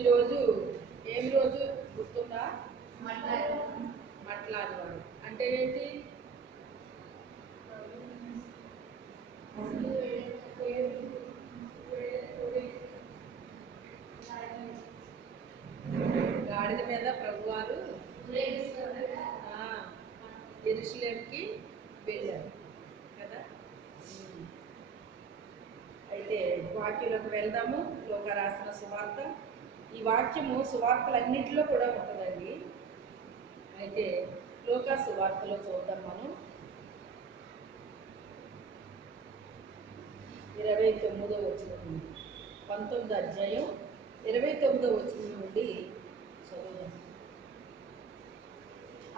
ఈరోజు ఏం రోజు గుర్తుందా? మట్లాదివారం అంటే ఏంటి? గాడిద మీద ప్రభువారు యెరూషలేముకి వెళ్ళారు కదా. అయితే వాక్యంలోకి వెళ్దాము. లోక రాసిన సువార్త. ఈ వాక్యము సువార్తలన్నింటిలో కూడా ఉంటుందండి. అయితే లోక సువార్తలో చూద్దాం మనం. 29వ వచనం నుండి 19వ అధ్యాయం 29వ వచనం నుండి చదువుదాం.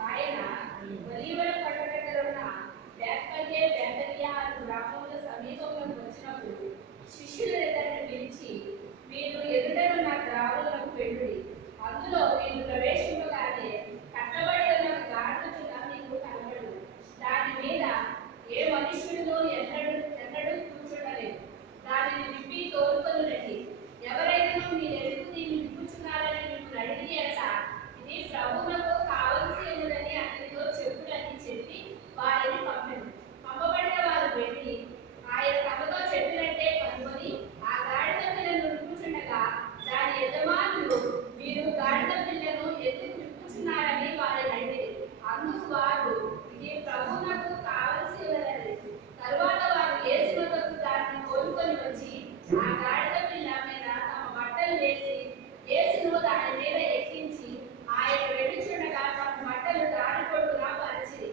ఆయన ఒలీవల కొండ దగ్గర ఉన్న బేత్ఫగే బేతనియా అను గ్రామముల సమీపంలోకి వచ్చినప్పుడు శిష్యులిద్దరిని పిలిచి, మీరు ఎదుటనున్న గ్రామంలోకి వెళ్ళుడి. అందులో మీరు ప్రవేశింపగానే కట్టబడి ఉన్న ఒక గాడిద పిల్ల మీకు కనబడు. దాని మీద ఏ మనుష్యుడు ఎన్నడూ కూర్చుండలేదు. దానిని విప్పి తోలుకొని రండి. ఎవరైనా మీరెందుకు దీన్ని విప్పుచున్నారని మీకు అడిగి ఎడల, ఇది ప్రభువునకు కావలసి ఉన్నదని అతనితో చెప్పుడని చెప్పి వారిని పంపెను. పంపబడిన వారు వెళ్ళి ఆయన తమతో చెప్పినట్టే కనుగొని ఆ గాడిద పిల్లను విప్పుచుండగా దాని యజమానులు, మీరు గాడిద పిల్లను ఎందుకు విప్పుచున్నారని వారిని అడిగిరి. అందుకు వారు, ఇది ప్రభువునకు కావలసి ఉన్నదని. తరువాత వారు యేసు వద్దకు దానిని కోలుకొని వచ్చి ఆ గాడిద పిల్ల మీద తమ బట్టలు వేసి యేసును దాని మీద ఎక్కించి ఆయన వెళ్ళుచుండగా తమ బట్టలు దారి పొడుగునా పరిచిరి.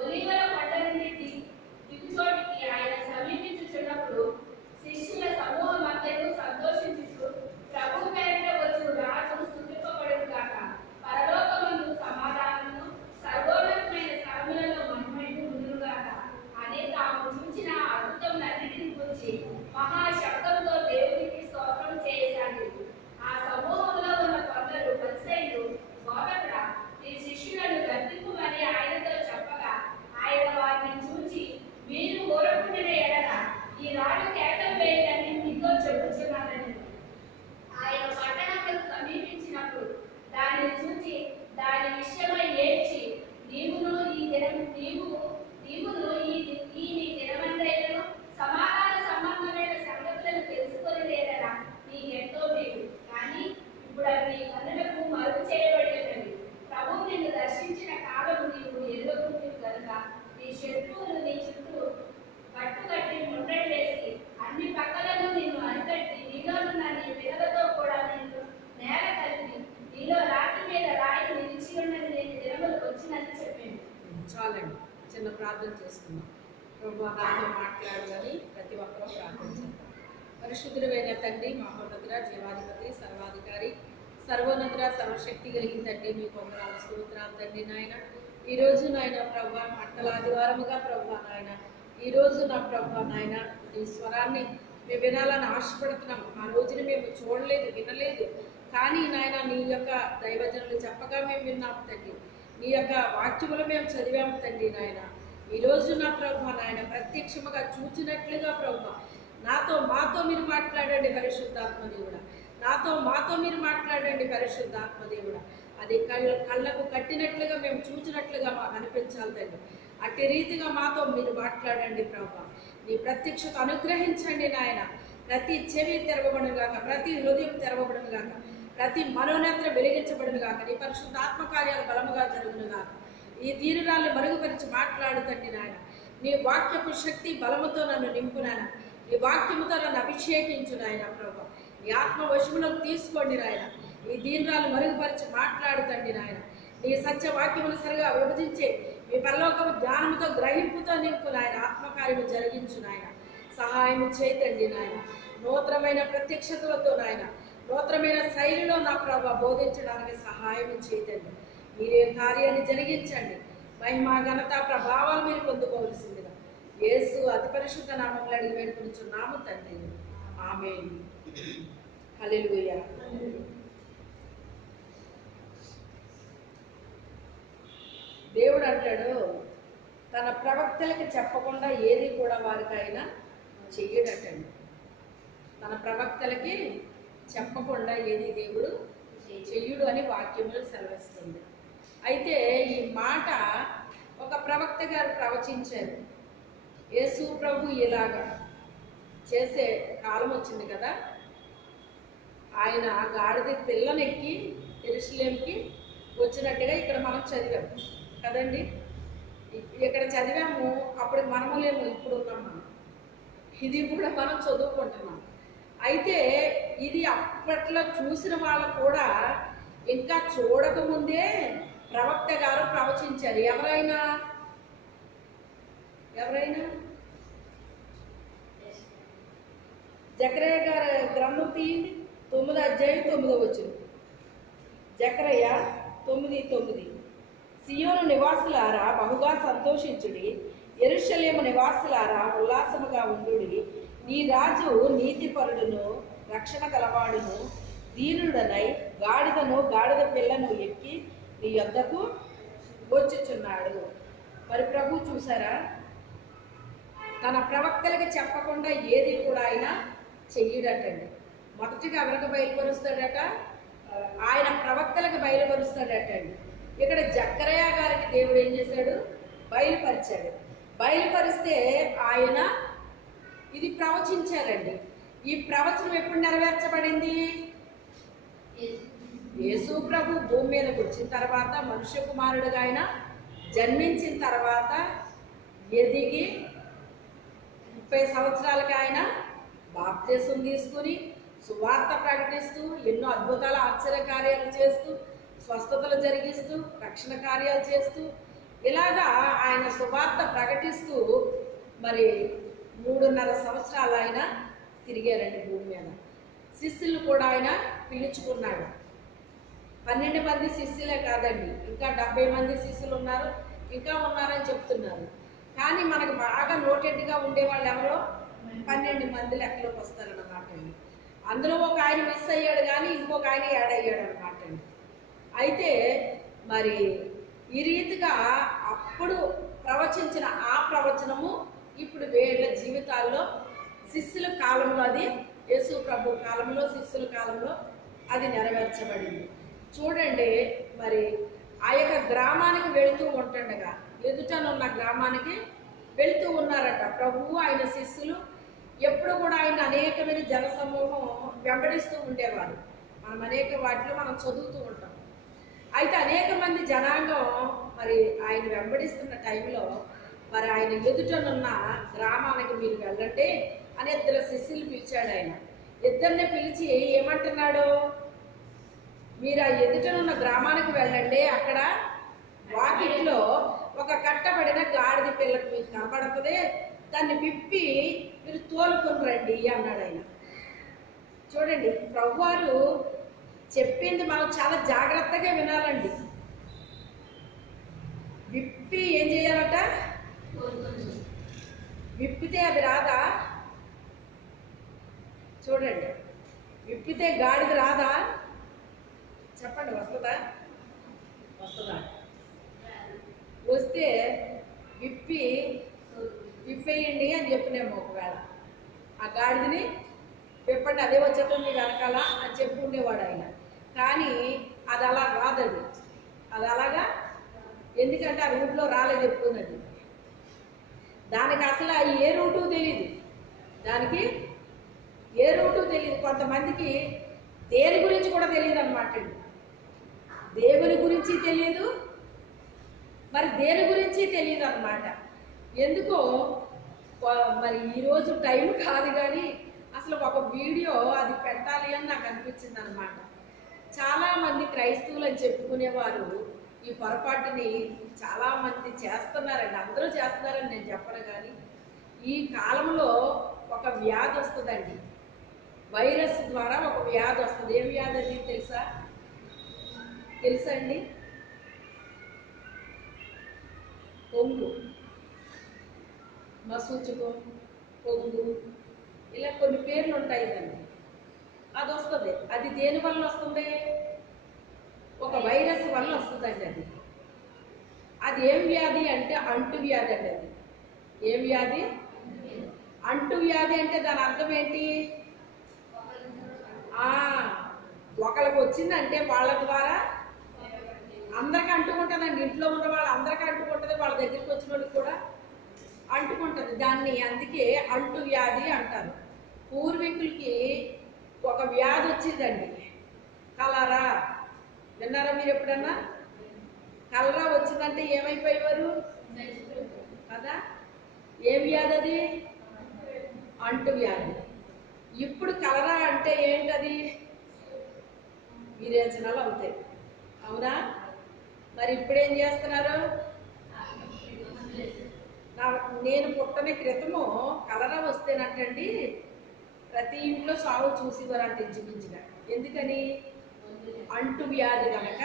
ఒలీవల కొండ నుండి దిగుచోటికి ఆయన సమీపించుచున్నప్పుడు శిష్యుల సమూహం అంతయు సంతోషించుచు, ప్రభువు పేరిట వచ్చు రాజు స్తుతింపబడును గాక, పరలోకమందు సమాధానమును సర్వోన్నతమైన స్థలములలో మహిమయు ఉండును గాక అని తాము చూచిన అద్భుతములన్నిటిని గురించి మహాశబ్దంతో దేవునికి స్తోత్రం చేయసాగారు. ఆ సమూహంలో ఉన్న కొందరు పరిసయ్యులు, బోధకుడా, ఈ శిష్యులను గద్దింపుమని ఆయనతో చెప్పగా ఆయన వారిని చూచి, మీరు ఊరకుండిన ఎడల ఈ రాళ్ళు కేకలు వేయదని మీతో చెప్పుచున్నానని. ఆయన పట్టణములకు సమీపించినప్పుడు దానిని చూచి దాని విషయమై ఏడ్చి, నీవును ఈ నీ దినమందైనను సమాధాన సంబంధమైన సంగతులను తెలుసుకొని లేదరా నీకెంతో మేలు. కానీ ఇప్పుడు అవి నీ కన్నులకు మరుగు చేయబడి ఉన్నవి. ప్రభువు నిన్ను దర్శించిన కాలము నీవు ఎరుగకుంటివి కనుక నీ శత్రువులు నీ చుట్టూ కట్టుకట్టి ముట్టడి వేసి అన్ని పక్కలను నిన్ను అరికట్టి నీలోనున్న నీ పిల్లలతో కూడా నిన్ను నేల కలిపి నీలో రాతి మీద రాయి నిలిచి ఉన్నది నేను దినములు వచ్చినని చెప్పింది. చాలండి, చిన్న ప్రార్థన చేసుకుందాం. ప్రభు నాతో మాట్లాడాలని ప్రతి ఒక్కరూ ప్రార్థించారు. పరిశుద్ధుడైన తండ్రి, మహోన్నతుడ, జీవాధిపతి, సర్వాధికారి, సర్వోన్నతుడ, సర్వశక్తి కలిగిన తండ్రి, మీకు వందనాలు, స్తోత్రాలు తండ్రి. నాయన ఈరోజు నాయన ప్రభు మట్టలాదివారముగా ప్రభు నాయన ఈరోజు నా ప్రభు నాయన నీ స్వరాన్ని మేము వినాలని ఆశపడుతున్నాం. ఆ రోజుని మేము చూడలేదు, వినలేదు, కానీ నాయన నీ యొక్క దైవజనులు చెప్పగా మేము విన్నాము తండ్రి. నీ యొక్క వాక్యములు మేము చదివాము తండ్రి. నాయన ఈరోజు నా ప్రభు నాయన ప్రత్యక్షముగా చూచినట్లుగా ప్రభు మాతో మీరు మాట్లాడండి పరిశుద్ధాత్మ దేవుడా. మాతో మీరు మాట్లాడండి పరిశుద్ధాత్మ దేవుడా. అది కళ్ళకు కట్టినట్లుగా మేము చూచినట్లుగా మాకు అనిపించాలి తండ్రి. అట్టి రీతిగా మాతో మీరు మాట్లాడండి ప్రభు. నీ ప్రత్యక్షత అనుగ్రహించండి నాయన. ప్రతి చెవి తెరవబడును గాక, ప్రతి హృదయం తెరవబడును గాక, ప్రతి మనోనేత్ర వెలిగించబడును గాక, నీ పరిశుద్ధ ఆత్మకార్యాలు బలముగా జరుగును గాక. ఈ దీనురాళ్ళు మరుగుపరిచి మాట్లాడుతండి నాయన. నీ వాక్యపు శక్తి బలముతో నన్ను నింపునాయన. నీ వాక్యముతో నన్ను అభిషేకించు నాయన ప్రభు. నీ ఆత్మ వశములకు తీసుకోండి నాయన. ఈ దీనురాలు మరుగుపరిచి మాట్లాడుతండి నాయన. నీ సత్యవాక్యమును సరిగా విభజించే మీ పరలోకము జ్ఞానముతో గ్రహింపుతో నింపు నాయన. ఆత్మకార్యము జరిగించు నాయన. సహాయము చేయతండి నాయన. నూతనమైన ప్రత్యక్షతలతో నాయన, నూతనమైన శైలిలో నా ప్రభు బోధించడానికి సహాయం చేయతండి. మీరే కార్యాన్ని జరిగించండి. మహిమ, ఘనత, ప్రభావాలు మీరు పొందుకోవలసిందిగా యేసు అతి పరిశుద్ధ నామములో అడిగి వేడుకొనుచున్నాము తండ్రి. ఆమేన్. హల్లెలూయా. దేవుడు అంటాడు, తన ప్రవక్తలకి చెప్పకుండా ఏది కూడా వారికైనా చెయ్యడటండి. తన ప్రవక్తలకి చెప్పకుండా ఏది దేవుడు చెయ్యుడు అని వాక్యములు సెలవిస్తుంది. అయితే ఈ మాట ఒక ప్రవక్త గారు ప్రవచించారు. యేసు ప్రభు ఇలాగా చేసే కాలం వచ్చింది కదా, ఆయన గాడిద పిల్లనెక్కి యెరూషలేముకి వచ్చినట్టుగా ఇక్కడ మనం చదివాము కదండి. ఇక్కడ చదివాము, అప్పుడు మనము లేము, ఇప్పుడు ఉన్నాం మనం. ఇది కూడా మనం చదువుకుంటున్నాం. అయితే ఇది అప్పట్లో చూసిన వాళ్ళు కూడా ఇంకా చూడకముందే ప్రవక్త గారు ప్రవచించారు. ఎవరైనా జకరయ్య గారి గ్రంథం తీయండి, 9వ అధ్యాయం 9వ వచనం. జకరయ్య 9:9. సియోను నివాసులారా బహుగా సంతోషించుడి, యెరూషలేము నివాసులారా ఉల్లాసముగా ఉండుడి. నీ రాజు నీతిపరుడును రక్షణ గలవాడును దీనుడనై గాడిదను గాడిద పిల్లను ఎక్కి నీ యొద్దకు వచ్చుచున్నాడు. మరి ప్రభు చూసారా, తన ప్రవక్తలకి చెప్పకుండా ఏది కూడా ఆయన చెయ్యడటండి. మొదటిగా ఎవరికి బయలుపరుస్తాడట? ఆయన ప్రవక్తలకు బయలుపరుస్తాడటండి. ఇక్కడ జకరయ్య గారికి దేవుడు ఏం చేశాడు? బయలుపరిచాడు. బయలుపరిస్తే ఆయన ఇది ప్రవచించారండి. ఈ ప్రవచనం ఎప్పుడు నెరవేర్చబడింది? యేసు ప్రభు భూమి మీదకి వచ్చిన తర్వాత, మనుష్య కుమారుడుగా ఆయన జన్మించిన తర్వాత, ఎదిగి 30 సంవత్సరాలకి ఆయన బాప్తిసం తీసుకుని సువార్త ప్రకటిస్తూ ఎన్నో అద్భుతాల ఆశ్చర్య కార్యాలు చేస్తూ స్వస్థతలు జరిగిస్తూ రక్షణ కార్యాలు చేస్తూ ఇలాగా ఆయన సువార్త ప్రకటిస్తూ మరి 3.5 సంవత్సరాలు ఆయన తిరిగారండి భూమి మీద. శిష్యులు కూడా ఆయన పిలుచుకున్నాడు. 12 మంది శిష్యులే కాదండి, ఇంకా 70 మంది శిష్యులు ఉన్నారు, ఇంకా ఉన్నారని చెప్తున్నారు. కానీ మనకు బాగా నోటెడ్గా ఉండేవాళ్ళు ఎవరో 12 మంది లెక్కలోకి వస్తారన్నమాట అండి. అందులో ఒక ఆయన మిస్ అయ్యాడు, కానీ ఇంకొక ఆయన యాడ్ అయ్యాడు అనమాట అండి. అయితే మరి ఈ రీతిగా అప్పుడు ప్రవచించిన ఆ ప్రవచనము ఇప్పుడు వీళ్ళ జీవితాల్లో శిష్యుల కాలంలో, అది యేసు ప్రభు కాలంలో, శిష్యుల కాలంలో అది నెరవేర్చబడింది. చూడండి, మరి ఆ యొక్క గ్రామానికి వెళుతూ ఉంటుండగా ఎదుటనున్న గ్రామానికి వెళుతూ ఉన్నారట ప్రభువు, ఆయన శిష్యులు. ఎప్పుడు కూడా ఆయన అనేకమైన జనసమూహం వెంబడిస్తూ ఉండేవారు. మనం అనేక వాటిలో మనం చదువుతూ ఉంటాం. అయితే అనేక మంది జనాంగం మరి ఆయన వెంబడిస్తున్న టైంలో మరి ఆయన ఎదుటనున్న గ్రామానికి మీరు వెళ్ళండి అని 2 శిష్యులు పిలిచాడు. ఆయన 2 పిలిచి ఏమంటున్నాడు? మీరు ఆ ఎదుటనున్న గ్రామానికి వెళ్ళండి, అక్కడ వాకిట్లో ఒక కట్టబడిన గాడిద పిల్లకు మీకు కనబడుతుంది, దాన్ని విప్పి మీరు తోలుకొని రండి అన్నాడు ఆయన. చూడండి, ప్రభువారు చెప్పింది మనం చాలా జాగ్రత్తగా వినాలండి. విప్పి ఏం చేయాలట? విప్పితే అది రాదా? చూడండి, విప్పితే గాడిద రాదా? చెప్పండి, వస్తుందా? వస్తే విప్పేయండి అని చెప్పినేమో. ఒకవేళ ఆ గాడిదని విప్పండి, అదే వచ్చేటప్పుడు మీ వెనకాల అని చెప్పి ఉండేవాడు ఆయన. కానీ అది అలా రాదది, అది అలాగా. ఎందుకంటే ఆ రూట్లో రాలేదు ఎప్పుడున్నది. దానికి అసలు ఏ రూటు తెలియదు, దానికి ఏ రూటు తెలియదు. కొంతమందికి దేని గురించి కూడా తెలియదు అనమాట అండి. దేవుని గురించి తెలియదు, మరి దేని గురించి తెలియదు అనమాట. ఎందుకో మరి ఈరోజు టైం కాదు, కానీ అసలు ఒక వీడియో అది పెట్టాలి అని నాకు అనిపించింది అనమాట. చాలామంది క్రైస్తవులు అని చెప్పుకునేవారు ఈ పొరపాటుని చాలామంది చేస్తున్నారండి. అందరూ చేస్తున్నారని నేను చెప్పను, కానీ ఈ కాలంలో ఒక వ్యాధి వస్తుందండి. వైరస్ ద్వారా ఒక వ్యాధి వస్తుంది. ఏం వ్యాధి అది తెలుసా అండి? పొంగు, మసూచుకం, పొంగు, ఇలా కొన్ని పేర్లు ఉంటాయి దాన్ని. అది వస్తుంది. అది దేని వల్ల వస్తుంది? ఒక వైరస్ వల్ల వస్తుందండి. అది ఏం వ్యాధి అంటే అంటు వ్యాధి అండి. అది ఏం వ్యాధి? అంటు వ్యాధి అంటే దాని అర్థం ఏంటి? ఒకళ్ళకి వచ్చిందంటే వాళ్ళ ద్వారా అందరికీ అంటుకుంటుందండి. ఇంట్లో ఉన్న వాళ్ళు అందరికీ అంటుకుంటుంది, వాళ్ళ దగ్గరికి వచ్చిన వాళ్ళకి కూడా అంటుకుంటుంది. దాన్ని అందుకే అంటు వ్యాధి అంటారు. పూర్వీకులకి ఒక వ్యాధి వచ్చిందండి, కలరా. విన్నారా మీరు ఎప్పుడన్నా? కలరా వచ్చిందంటే ఏమైపోయేవారు కదా? ఏ వ్యాధి అది? అంటు వ్యాధి. ఇప్పుడు కలరా అంటే ఏంటది? విరేచనాలు అవుతాయి, అవునా? మరి ఇప్పుడేం చేస్తున్నారు? నేను పుట్టని క్రితము కలరా వస్తేనట్టండి ప్రతి ఇంట్లో సాగు చూసేవారంట ఇంచుమించుగా. ఎందుకని? అంటు వ్యాధి కనుక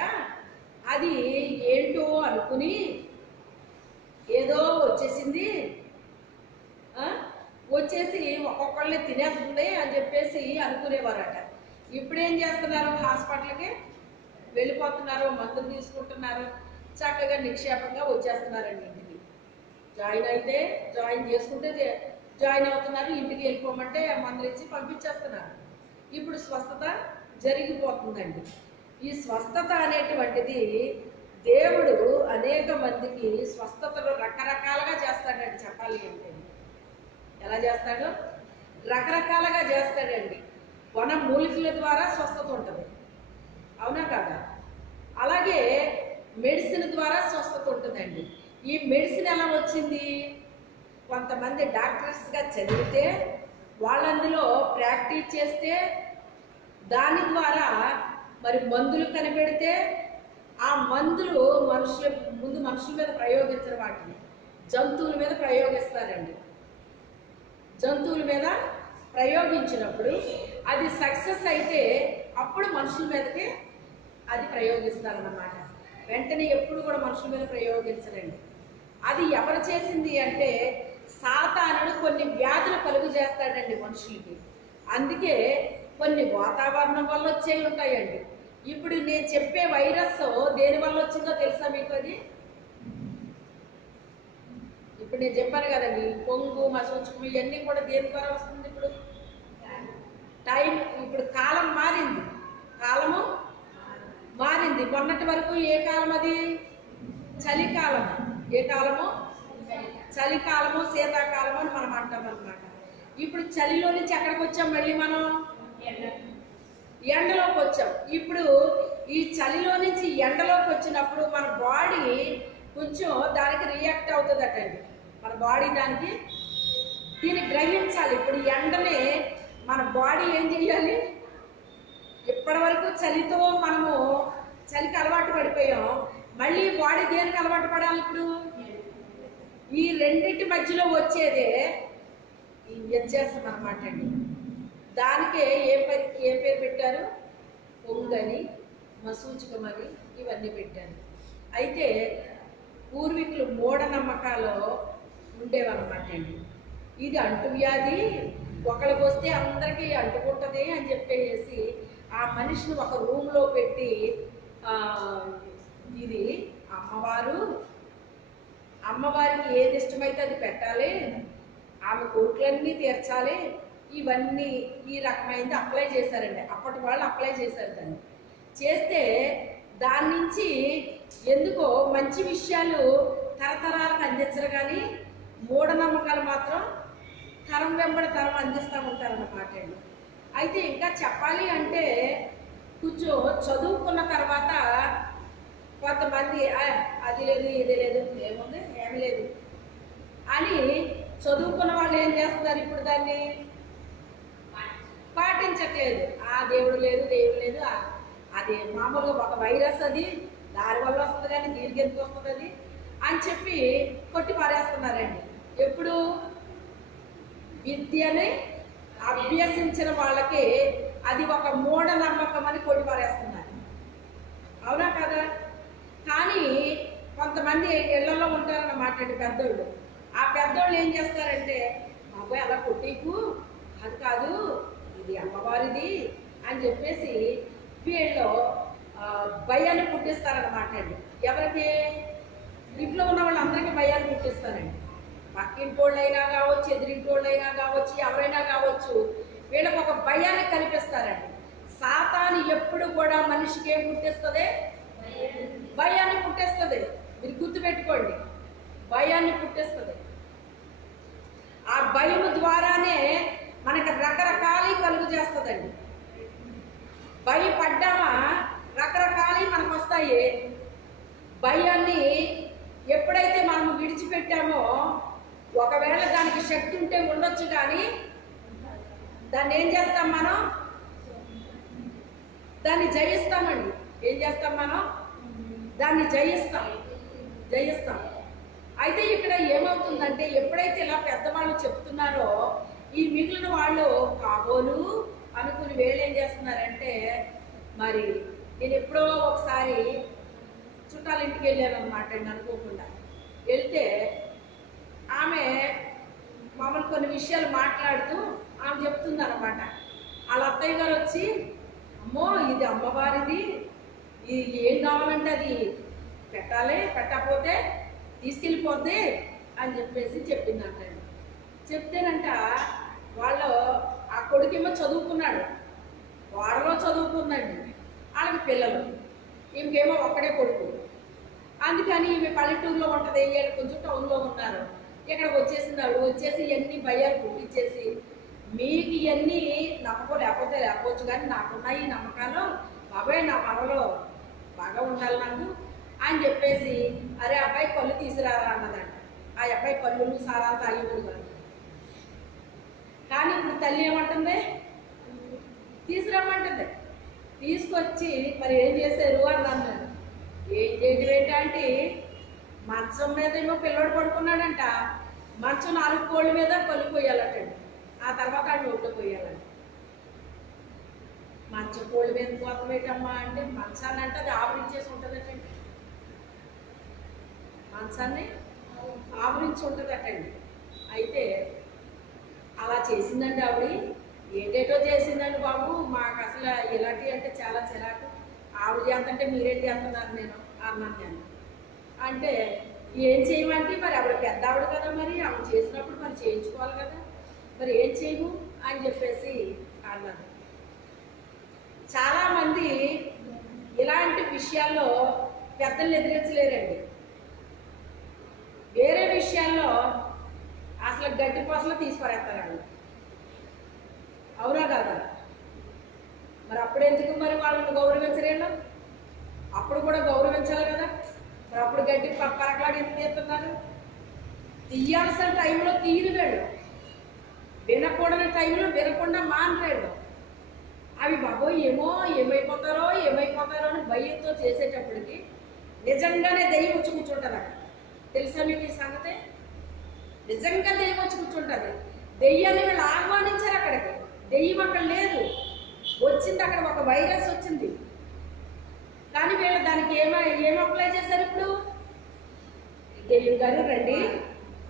అది ఏంటో అనుకుని ఏదో వచ్చేసింది, వచ్చేసి ఒక్కొక్కళ్ళని తినేస్తుంది అని చెప్పేసి అనుకునేవారట. ఇప్పుడేం చేస్తున్నారు? హాస్పిటల్కి వెళ్ళిపోతున్నారు, మందులు తీసుకుంటున్నారు, చక్కగా నిక్షేపంగా వచ్చేస్తున్నారండి ఇంటికి. జాయిన్ చేసుకుంటే జాయిన్ అవుతున్నారు, ఇంటికి వెళ్ళిపోమంటే మందులు ఇచ్చి పంపించేస్తున్నారు. ఇప్పుడు స్వస్థత జరిగిపోతుందండి. ఈ స్వస్థత అనేటువంటిది దేవుడు అనేక మందికి స్వస్థతలు రకరకాలుగా చేస్తాడండి. చెప్పాలి అంటే ఎలా చేస్తాడు? రకరకాలుగా చేస్తాడండి. వన మూలికల ద్వారా స్వస్థత ఉంటుంది, అవునా కదా? అలాగే మెడిసిన్ ద్వారా స్వస్థత ఉంటుందండి. ఈ మెడిసిన్ ఎలా వచ్చింది? కొంతమంది డాక్టర్స్గా చదివితే వాళ్ళందులో ప్రాక్టీస్ చేస్తే దాని ద్వారా మరి మందులు కనిపెడితే ఆ మందులు మనుషుల మీద ప్రయోగించరు, వాటిని జంతువుల మీద ప్రయోగిస్తారండి. జంతువుల మీద ప్రయోగించినప్పుడు అది సక్సెస్ అయితే అప్పుడు మనుషుల మీదకి అది ప్రయోగిస్తారన్నమాట. వెంటనే ఎప్పుడు కూడా మనుషుల మీద ప్రయోగించరండి. అది ఎవరు చేసింది అంటే సాతానుడు కొన్ని వ్యాధులు కలుగు చేస్తాడండి మనుషులకి. అందుకే కొన్ని వాతావరణం వల్ల వచ్చేవి ఉంటాయండి. ఇప్పుడు నేను చెప్పే వైరస్ దేని వల్ల వచ్చిందో తెలుసా మీకు? అది ఇప్పుడు నేను చెప్పాను కదండి, పొంగు మసూచుకు ఇవన్నీ కూడా దేని ద్వారా వస్తుంది? ఇప్పుడు టైం, ఇప్పుడు కాలం మారింది, కాలము మారింది. మొన్నటి వరకు ఏ కాలం అది? చలికాలం. ఏ కాలము? చలికాలము, శీతాకాలము అని మనం అంటాం అన్నమాట. ఇప్పుడు చలిలో నుంచి ఎక్కడికి వచ్చాం? మళ్ళీ మనం ఎండలోకి వచ్చాం. ఇప్పుడు ఈ చలిలో నుంచి ఎండలోకి వచ్చినప్పుడు మన బాడీ కొంచెం దానికి రియాక్ట్ అవుతుందటండి. మన బాడీ దీన్ని గ్రహించాలి. ఇప్పుడు ఎండనే మన బాడీ ఏం చేయాలి? ఇప్పటి వరకు చలితో మనము చలికి అలవాటు పడిపోయాం, మళ్ళీ బాడీ దేనికి అలవాటు పడాలి? ఇప్పుడు ఈ రెండింటి మధ్యలో వచ్చేదే ఈ వ్యత్యాసం అన్నమాట అండి. దానికే ఏ పేరు పెట్టారు? పొంగని, మసూచకమని ఇవన్నీ పెట్టారు. అయితే పూర్వీకులు మూఢనమ్మకాలు ఉండేవన్నమాట అండి. ఇది అంటువ్యాధి, ఒకరికి వస్తే అందరికీ అంటుకుంటుంది అని చెప్పేసి ఆ మనిషిని ఒక రూమ్లో పెట్టి ఇది అమ్మవారికి ఏది ఇష్టమైతే అది పెట్టాలి, ఆమె కోరికలన్నీ తీర్చాలి, ఇవన్నీ ఈ రకమైనది అప్లై చేశారండి. అప్పటి వాళ్ళు అప్లై చేశారు. దాన్ని చేస్తే దాని నుంచి ఎందుకో మంచి విషయాలు తరతరాలకు అందించరు, కానీ మూఢనమ్మకాలు మాత్రం తరం వెంబడి తరం అందిస్తూ ఉంటారన్నమాట అండి. అయితే ఇంకా చెప్పాలి అంటే కొంచెం చదువుకున్న తర్వాత కొంతమంది అది లేదు ఇది లేదు ఏముంది ఏమి లేదు అని చదువుకున్న వాళ్ళు ఏం చేస్తున్నారు? ఇప్పుడు దాన్ని పాటించట్లేదు. దేవుడు లేదు అది మామూలుగా ఒక వైరస్, అది దాని వల్ల వస్తుంది కానీ దీనికి ఎందుకు వస్తుంది అది అని చెప్పి కొట్టి పారేస్తున్నారండి. ఎప్పుడు? విద్యని అభ్యసించిన వాళ్ళకి అది ఒక మూఢనమ్మకం అని కొట్టి పారేస్తున్నారు, అవునా కదా? కానీ కొంతమంది ఇళ్లలో ఉంటారన్నమాట అండి పెద్దోళ్ళు. ఆ పెద్దోళ్ళు ఏం చేస్తారంటే, బాబాయ్ అలా కొట్టేకు, అది కాదు ఇది అమ్మవారిది అని చెప్పేసి వీళ్ళు భయాన్ని పుట్టిస్తారన్నమాట అండి. ఎవరికి? ఇంట్లో ఉన్న వాళ్ళందరికీ భయాన్ని పుట్టిస్తారండి. పక్కింటోళ్ళైనా కావచ్చు, ఎదురింటోళ్ళైనా కావచ్చు, ఎవరైనా కావచ్చు, వీళ్ళకి ఒక భయాన్ని కల్పిస్తారండి. సాతాను ఎప్పుడు కూడా మనిషికి ఏం పుట్టేస్తుంది? భయాన్ని పుట్టేస్తుంది. మీరు గుర్తుపెట్టుకోండి, భయాన్ని పుట్టేస్తుంది. ఆ భయం ద్వారానే మనకి రకరకాలు కలుగు చేస్తుందండి. భయపడ్డామా రకరకాలు మనకు వస్తాయి. భయాన్ని ఎప్పుడైతే మనం విడిచిపెట్టామో, ఒకవేళ దానికి శక్తి ఉంటే ఉండొచ్చు, కానీ దాన్ని ఏం చేస్తాం మనం? దాన్ని జయిస్తామండి. ఏం చేస్తాం మనం? దాన్ని జయిస్తాం. అయితే ఇక్కడ ఏమవుతుందంటే, ఎప్పుడైతే ఇలా పెద్దవాళ్ళు చెప్తున్నారో, ఈ మిగిలిన వాళ్ళు కాబోలు అనుకుని వీళ్ళు ఏం చేస్తున్నారంటే, మరి నేను ఎప్పుడో ఒకసారి చుట్టాల ఇంటికి వెళ్ళాను అనమాట అండి, అనుకోకుండా. వెళ్తే ఆమె మామూలు కొన్ని విషయాలు మాట్లాడుతూ ఆమె చెప్తుంది అనమాట. వాళ్ళ అత్తయ్య గారు వచ్చి, అమ్మో ఇది అమ్మవారిది, ఇది ఏం కావాలంటే అది పెట్టాలి, పెట్టకపోతే తీసుకెళ్ళిపోద్ది అని చెప్పేసి చెప్పిందంటండి. చెప్తేనంట వాళ్ళు ఆ కొడుకేమో చదువుకున్నాడు, వాడలో చదువుకుందండి, వాళ్ళకి పిల్లలు, ఈమెకేమో ఒక్కడే కొడుకు. అందుకని ఈమె పల్లెటూరులో ఉంటుంది, వీళ్ళు కొంచెం టౌన్లో ఉన్నారు. ఇక్కడ వచ్చేసింది ఆవిడ. వచ్చేసి ఇవన్నీ భయాలు పుట్టించేసి, మీకు ఇవన్నీ నమ్మకం లేకపోతే లేకపోవచ్చు, కానీ నాకున్నాయి ఈ నమ్మకాలు, బాబాయ్ నా మనలో బాగా ఉండాలి నాకు అని చెప్పేసి, అరే అబ్బాయి కళ్ళు తీసుకురారా అన్నదంట. ఆ అబ్బాయి కళ్ళు సారాలు తాగిపోదు. కానీ ఇప్పుడు తల్లి ఏమంటుంది? తీసుకురామంటుంది. తీసుకొచ్చి మరి ఏం చేశారు అని అన్నాడు. ఏం చేయడం ఏంటంటే, మంచం మీద ఏమో పిల్లడు పడుకున్నాడంట, మంచం 4 కోళ్ళ మీద కళ్ళు పోయాలటండి. ఆ తర్వాత ఆ నోట్లో పోయాలంట. మంచం కోళ్ళ మీద పోతం ఏంటమ్మా అంటే, మంచాన్ని అంటే అది ఆవరించేసి ఉంటుందటండి. మంచాన్ని ఆవరించి ఉంటుందటండి. అయితే అలా చేసిందండి ఆవిడ. ఏంటేటో చేసిందండి బాబు, మాకు అసలు ఇలాంటివి అంటే చాలా చిరాకు. ఆవిడ చేస్తుంటే మీరేం చేస్తున్నారు అన్నాను నేను. అంటే ఏం చేయమంటే, మరి ఆవిడ పెద్ద ఆవిడ కదా, మరి ఆవిడ చేసినప్పుడు మరి చేయించుకోవాలి కదా, మరి ఏం చేయము అని చెప్పేసి అన్నాను. చాలామంది ఇలాంటి విషయాల్లో పెద్దలు ఎదిరించలేరండి. వేరే విషయాల్లో అసలు గడ్డి పోసలు తీసుకురేస్తారు. అవునా కాదా? మరి అప్పుడు ఎందుకు మరి వాళ్ళని గౌరవించలేను? అప్పుడు కూడా గౌరవించాలి కదా. మరి అప్పుడు గడ్డి పరకలాడి ఎందుకు తీస్తున్నారు? తీయాల్సిన టైంలో తీయరు వీళ్ళు, వినకూడని టైంలో వినకుండా మానలేడు. అవి బాబోయ్ ఏమైపోతారో అని భయంతో చేసేటప్పటికి నిజంగానే దెయ్యం వచ్చి కూర్చుంటుంది అక్కడ. తెలుసా మీకు ఈ సంగతి? నిజంగా దెయ్యం వచ్చి కూర్చుంటుంది. దెయ్యాన్ని వీళ్ళు ఆహ్వానించారు అక్కడికి. దెయ్యం అక్కడ లేదు, వచ్చింది అక్కడ ఒక వైరస్ వచ్చింది. కానీ వీళ్ళు దానికి ఏం అప్లై చేశారు? ఇప్పుడు దెయ్యం గారు రండి,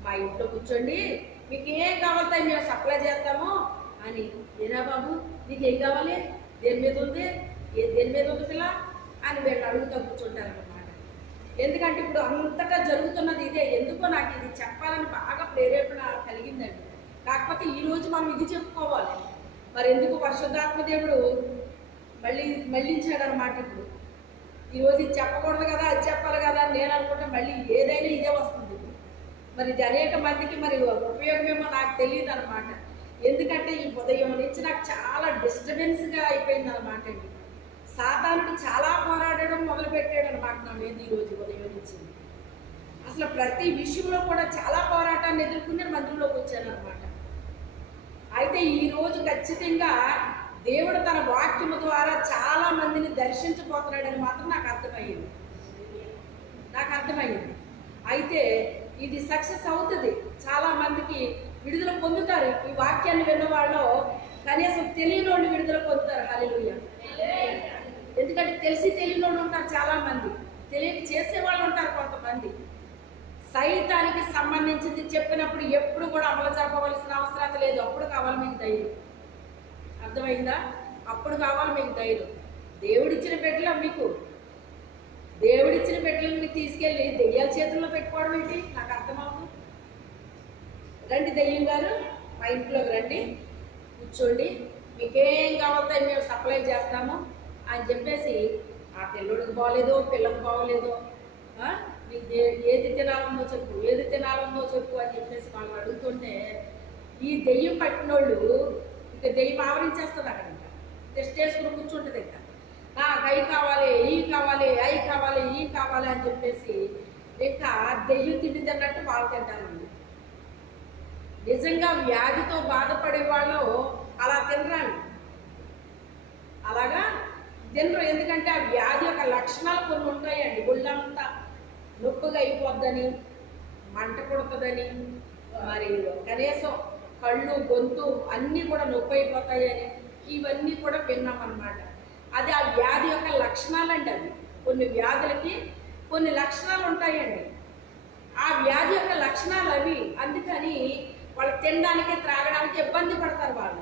మా ఇంట్లో కూర్చోండి, మీకు ఏం కావాలో మేము సప్లై చేస్తాము అని. ఏనా బాబు నీకు ఏం కావాలి, దేని మీద ఉంది పిల్ల అని వీళ్ళు అడుగుతూ కూర్చుంటారు అన్నమాట. ఎందుకంటే ఇప్పుడు అంతటా జరుగుతున్నది ఇదే. ఎందుకో నాకు ఇది చెప్పాలని బాగా ప్రేరేపణ కలిగిందండి. కాకపోతే ఈరోజు మనం ఇది చెప్పుకోవాలి. మరి ఎందుకు పరిశుద్ధాత్మ దేవుడు మళ్ళించాడు అనమాట. ఇప్పుడు ఈరోజు ఇది చెప్పకూడదు కదా, అది చెప్పాలి కదా అని నేను అనుకుంటే మళ్ళీ ఏదైనా ఇదే వస్తుంది. మరి ఇది అనేక మందికి మరి ఉపయోగమేమో నాకు తెలియదు అనమాట. ఎందుకంటే ఈ ఉదయం నుంచి నాకు చాలా డిస్టర్బెన్స్గా అయిపోయింది అనమాట అండి. సాతానుడు చాలా పోరాడడం మొదలుపెట్టాడు అనమాట నా మీద ఈరోజు ఉదయం నుంచి. అసలు ప్రతి విషయంలో కూడా చాలా పోరాటాన్ని ఎదుర్కొనే మందిరంలోకి వచ్చాను అనమాట. అయితే ఈరోజు ఖచ్చితంగా దేవుడు తన వాక్యము ద్వారా చాలా మందిని దర్శించబోతున్నాడని మాత్రం నాకు అర్థమయ్యింది. అయితే ఇది సక్సెస్ అవుతుంది. చాలా మందికి విడుదల పొందుతారు. ఈ వాక్యాన్ని విన్న వాళ్ళు కనీసం తెలియని వాళ్ళు విడుదల పొందుతారు. హల్లెలూయా. ఎందుకంటే తెలిసి తెలియని వాళ్ళు ఉంటారు చాలా మంది, తెలియక చేసేవాళ్ళు ఉంటారు కొంతమంది. సైతానికి సంబంధించింది చెప్పినప్పుడు ఎప్పుడు కూడా అమలు జరపవలసిన అవసరం లేదు. అప్పుడు కావాలి మీకు ధైర్యం. అర్థమైందా? అప్పుడు కావాలి మీకు ధైర్యం. దేవుడిచ్చిన బిడ్డలు మీకు తీసుకెళ్ళి దెయ్యాల చేతుల్లో పెట్టుకోవడం ఏంటి? నాకు అర్థమవుతుంది. రండి దెయ్యం గారు, మా ఇంట్లోకి రండి, కూర్చోండి, మీకేం కావాలో మేము సప్లై చేస్తాము అని చెప్పేసి ఆ పిల్లడికి బాగోలేదో పిల్లకి బాగోలేదో నీకు ఏది తినాలన్నో చెప్పు ఏది తినాలన్నో చెప్పు అని చెప్పేసి వాళ్ళు అడుగుతుంటే ఈ దెయ్యం పట్టినోళ్ళు ఇక దెయ్యం ఆవరించేస్తుంది అక్కడ ఇంకా టెస్ట్ వేసుకుని కూర్చుంటుంది ఇంకా అవి కావాలి ఈ కావాలి అవి కావాలి ఈ కావాలి అని చెప్పేసి ఇంకా దెయ్యం తిండి తిన్నట్టు వాళ్ళు తింటారండి. నిజంగా వ్యాధితో బాధపడే వాళ్ళు అలా తినరాండి, అలాగా తినరు. ఎందుకంటే ఆ వ్యాధి యొక్క లక్షణాలు కొన్ని ఉంటాయండి. ఒళ్ళంతా నొప్పిగా అయిపోద్దని, మంట పుడుతుందని, మరి కనీసం కళ్ళు గొంతు అన్నీ కూడా నొప్పి అయిపోతాయని ఇవన్నీ కూడా విన్నామన్నమాట. అది ఆ వ్యాధి యొక్క లక్షణాలు అండి. అవి కొన్ని వ్యాధులకి కొన్ని లక్షణాలు ఉంటాయండి. ఆ వ్యాధి యొక్క లక్షణాలు అవి. అందుకని వాళ్ళు తినడానికి త్రాగడానికి ఇబ్బంది పడతారు వాళ్ళు.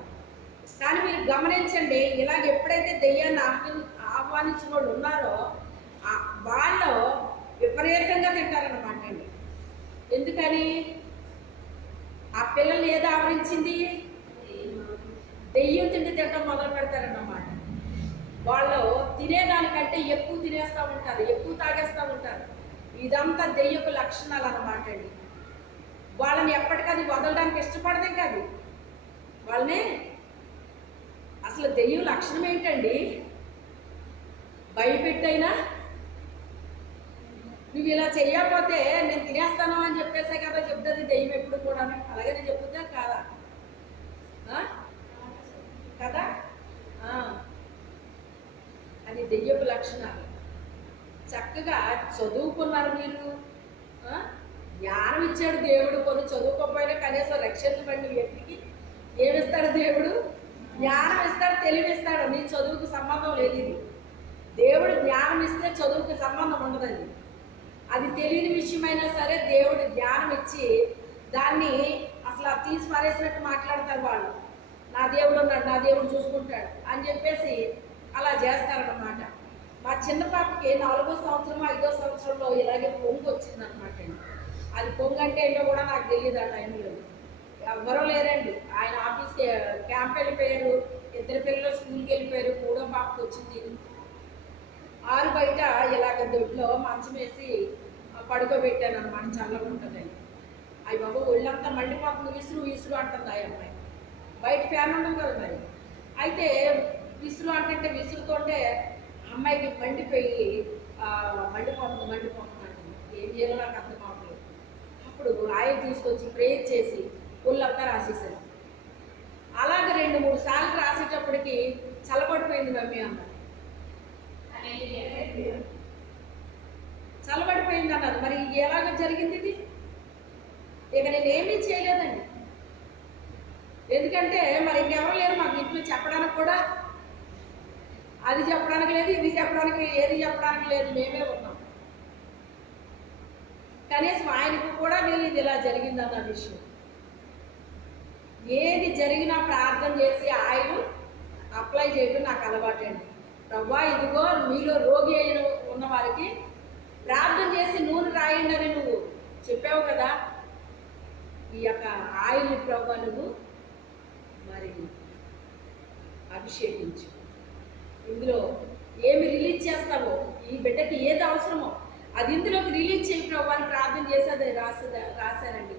కానీ మీరు గమనించండి, ఇలాగ ఎప్పుడైతే దెయ్యాన్ని ఆహ్వానించిన వాళ్ళు ఉన్నారో వాళ్ళు విపరీతంగా తింటారన్నమాట అండి. ఎందుకని ఆ పిల్లలు ఏది ఆవరించింది? దెయ్యం తిండి తినడం మొదలు పెడతారన్నమాట. వాళ్ళు తినేదానికంటే ఎక్కువ తినేస్తూ ఉంటారు, ఎక్కువ తాగేస్తూ ఉంటారు. ఇదంతా దెయ్యపు లక్షణాలు అన్నమాట అండి. వాళ్ళని ఎప్పటికది వదలడానికి ఇష్టపడదే కాదు వాళ్ళని. అసలు దెయ్యం లక్షణం ఏంటండి? భయపెట్టైనా నువ్వు ఇలా చెయ్యకపోతే నేను తినేస్తాను అని చెప్పేసే కదా చెప్తుంది దెయ్యం ఎప్పుడు కూడా. అలాగనే చెప్తుందా కాదా? కదా అది దెయ్యపు లక్షణాలు. చక్కగా చదువుకున్నారు మీరు, జ్ఞానం ఇచ్చాడు దేవుడు. కొన్ని చదువుకోకపోయినా కనీసం రక్షించబడిన వ్యక్తికి ఏమిస్తాడు దేవుడు? జ్ఞానం ఇస్తాడు, తెలివిస్తాడు. నీ చదువుకు సంబంధం లేదు. ఇది దేవుడు జ్ఞానం ఇస్తే చదువుకి సంబంధం ఉండదండి. అది తెలియని విషయమైనా సరే దేవుడు జ్ఞానం ఇచ్చి దాన్ని అసలు తీసి పారేసినట్టు మాట్లాడతారు వాళ్ళు. నా దేవుడు ఉన్నాడు, నా దేవుడు చూసుకుంటాడు అని చెప్పేసి అలా చేస్తారన్నమాట. మా చిన్న పాపకి 4వ సంవత్సరం 5వ సంవత్సరంలో ఇలాగే పొంగు వచ్చిందనమాట అండి. అది పొంగు అంటే ఏంటో కూడా నాకు తెలియదు ఆ టైంలో. ఎవరో లేరండి, ఆయన ఆఫీస్కి క్యాంప్ వెళ్ళిపోయారు, 2 పిల్లలు స్కూల్కి వెళ్ళిపోయారు, 3వ పాపకి వచ్చింది. 6 బయట ఇలాగ దొడ్లో మంచం వేసి పడుకోబెట్టాను అనమాట, చల్లగా ఉంటుందని. అవి బాబు ఒళ్ళంతా మండిపోతుంది, విసురు విసురు అంటుంది ఆ అమ్మాయి. బయట ఫ్యాన్ ఉండదు కదా మరి. అయితే విసురు అంటే విసురుతుంటే అమ్మాయికి మండిపోయి మండిపోతుంది అంటుంది. ఏం చేయాలో నాకు అర్థం కావట్లేదు. అప్పుడు ఆయిల్ తీసుకొచ్చి ప్రేయర్ చేసి ఒళ్ళంతా రాసేసాను. అలాగే 2-3 సార్లు రాసేటప్పటికి చల్లబడిపోయింది మమ్మీ అన్నారు. చల్లబడిపోయింది అన్నారు. మరి ఎలాగ జరిగింది ఇది? ఇక నేను ఏమీ చేయలేదండి. ఎందుకంటే మరి ఇంకెవరు లేరు మాకు ఇంట్లో చెప్పడానికి కూడా. అది చెప్పడానికి లేదు, ఇది చెప్పడానికి, ఏది చెప్పడానికి లేదు. మేమే ఉన్నాం. కనీసం ఆయనకు కూడా తెలియదు ఇలా జరిగిందన్న విషయం. ఏది జరిగినా ప్రార్థన చేసి ఆయన అప్లై చేయడం నాకు అలవాటండి. ప్రభువా ఇదిగో మీలో రోగి అయిన ఉన్న వారికి ప్రార్థన చేసి నూనె రాయండి అని నువ్వు చెప్పావు కదా. ఈ యొక్క ఆయిల్ ప్రభువా నువ్వు మరి అభిషేకించు. ఇందులో ఏమి రిలీజ్ చేస్తావో, ఈ బిడ్డకి ఏది అవసరమో అది ఇందులోకి రిలీజ్ చేయి ప్రభు అని ప్రార్థన చేసి అది రాశానండి.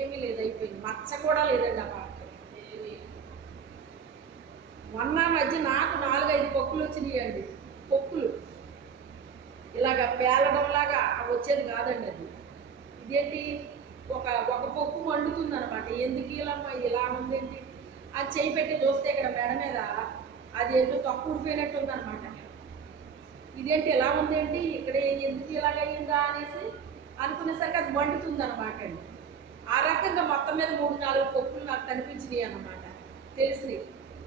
ఏమీ లేదు, అయిపోయింది. మచ్చ కూడా లేదండి ఆ పాటలో. మొన్న మధ్య నాకు 4-5 పొక్కులు వచ్చినాయండి. పొక్కులు ఇలాగ పేలడంలాగా వచ్చేది కాదండి. అది ఇదేంటి ఒక పొక్కు మండుతుంది అనమాట. ఎందుకు ఇలా ఉందేంటి అది చేయి పెట్టి చూస్తే ఇక్కడ మెడ మీద అది ఏంటో తక్కువ ఊడిపోయినట్టు ఉందనమాట. ఇదేంటి ఎలా ఉందేంటి ఇక్కడ ఎందుకు ఇలాగయ్యిందా అనేసి అనుకునేసరికి అది మండుతుంది అనమాట అండి. ఆ రకంగా మొత్తం మీద 3-4 పొక్కులు నాకు కనిపించినాయి అన్నమాట. తెలిసి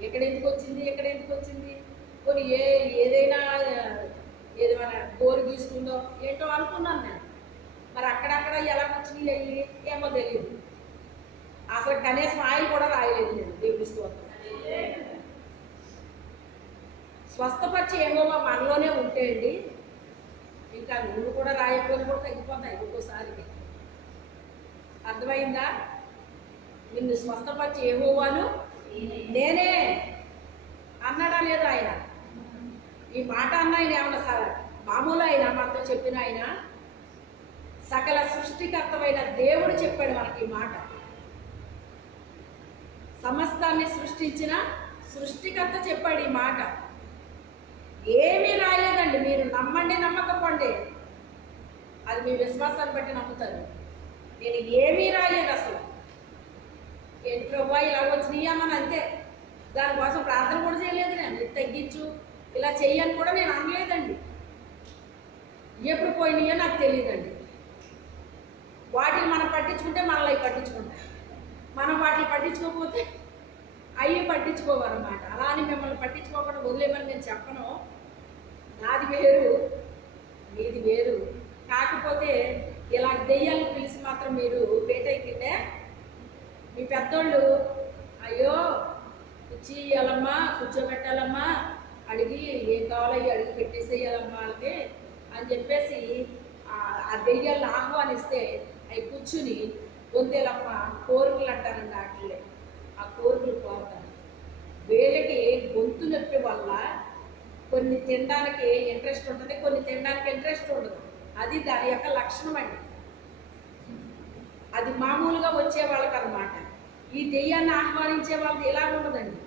ఎక్కడ ఎందుకు వచ్చింది కొన్ని ఏదైనా ఏదైనా గోరు గీస్తుందో ఏంటో అనుకున్నాను నేను. మరి అక్కడక్కడ ఎలా వచ్చినాయి అయ్యి ఏమో తెలియదు. అసలు కనీసం ఆయిల్ కూడా రాయలేదు నేను. దేవుడి స్తోత్రం. స్వస్థపరిచి ఏమోమో మనలోనే ఉంటాయండి. ఇంకా నువ్వు కూడా రాయకపోయినా కూడా తగ్గిపోతాయి ఒక్కోసారికి. అర్థమైందా? నిన్ను స్వస్థపరిచి ఏమోవాను నేనే అన్నాడా లేదా ఆయన? ఈ మాట అన్న ఆయన ఏమన్నా సార్ మామూలు ఆయన మాతో చెప్పిన ఆయన సకల సృష్టికర్తమైన దేవుడు చెప్పాడు మనకి ఈ మాట. సమస్తాన్ని సృష్టించిన సృష్టికర్త చెప్పాడు ఈ మాట. ఏమీ రాయలేదండి. మీరు నమ్మండి నమ్మకపోండి, అది మీ విశ్వాసాన్ని బట్టి నమ్ముతారు. నేను ఏమీ రాయలేదు అసలు. ఏంటి ప్రభా ఇలా వచ్చినాయమ్మని అంతే. దానికోసం ప్రార్థన కూడా చేయలేదు. నేను ఇది తగ్గించు ఇలా చెయ్యని కూడా నేను అనలేదండి. ఎప్పుడు పోయినాయో నాకు తెలియదండి. వాటిని మనం పట్టించుకుంటే మనల్ని అవి పట్టించుకుంటాం, మనం వాటిని పట్టించుకోకపోతే అవి పట్టించుకోవాలన్నమాట. అలా అని మిమ్మల్ని పట్టించుకోకుండా వదిలేమని నేను చెప్పను. నాది వేరు, మీది వేరు. కాకపోతే ఇలా దెయ్యాలను పిలిచి మాత్రం మీరు పేటైతే మీ పెద్దోళ్ళు అయ్యో కుర్చీ ఇవ్వాలమ్మా, కూర్చోబెట్టాలమ్మా, అడిగి ఏం కావాలో అడిగి పెట్టేసేయాలమ్మా వాళ్ళకి అని చెప్పేసి ఆ దెయ్యాలను ఆహ్వానిస్తే అవి కూర్చుని గొంతేలమ్మ కోరికలు అంటారండి. వాటిలే ఆ కోరికలు కోరుతారు. వీళ్ళకి గొంతు నొప్పి వల్ల కొన్ని తినడానికి ఇంట్రెస్ట్ ఉంటుంది, కొన్ని తినడానికి ఇంట్రెస్ట్ ఉండదు. అది దాని యొక్క లక్షణం అండి. అది మామూలుగా వచ్చే వాళ్ళకి అన్నమాట. ఈ దెయ్యాన్ని ఆహ్వానించే వాళ్ళకి ఇలా ఉండదండి.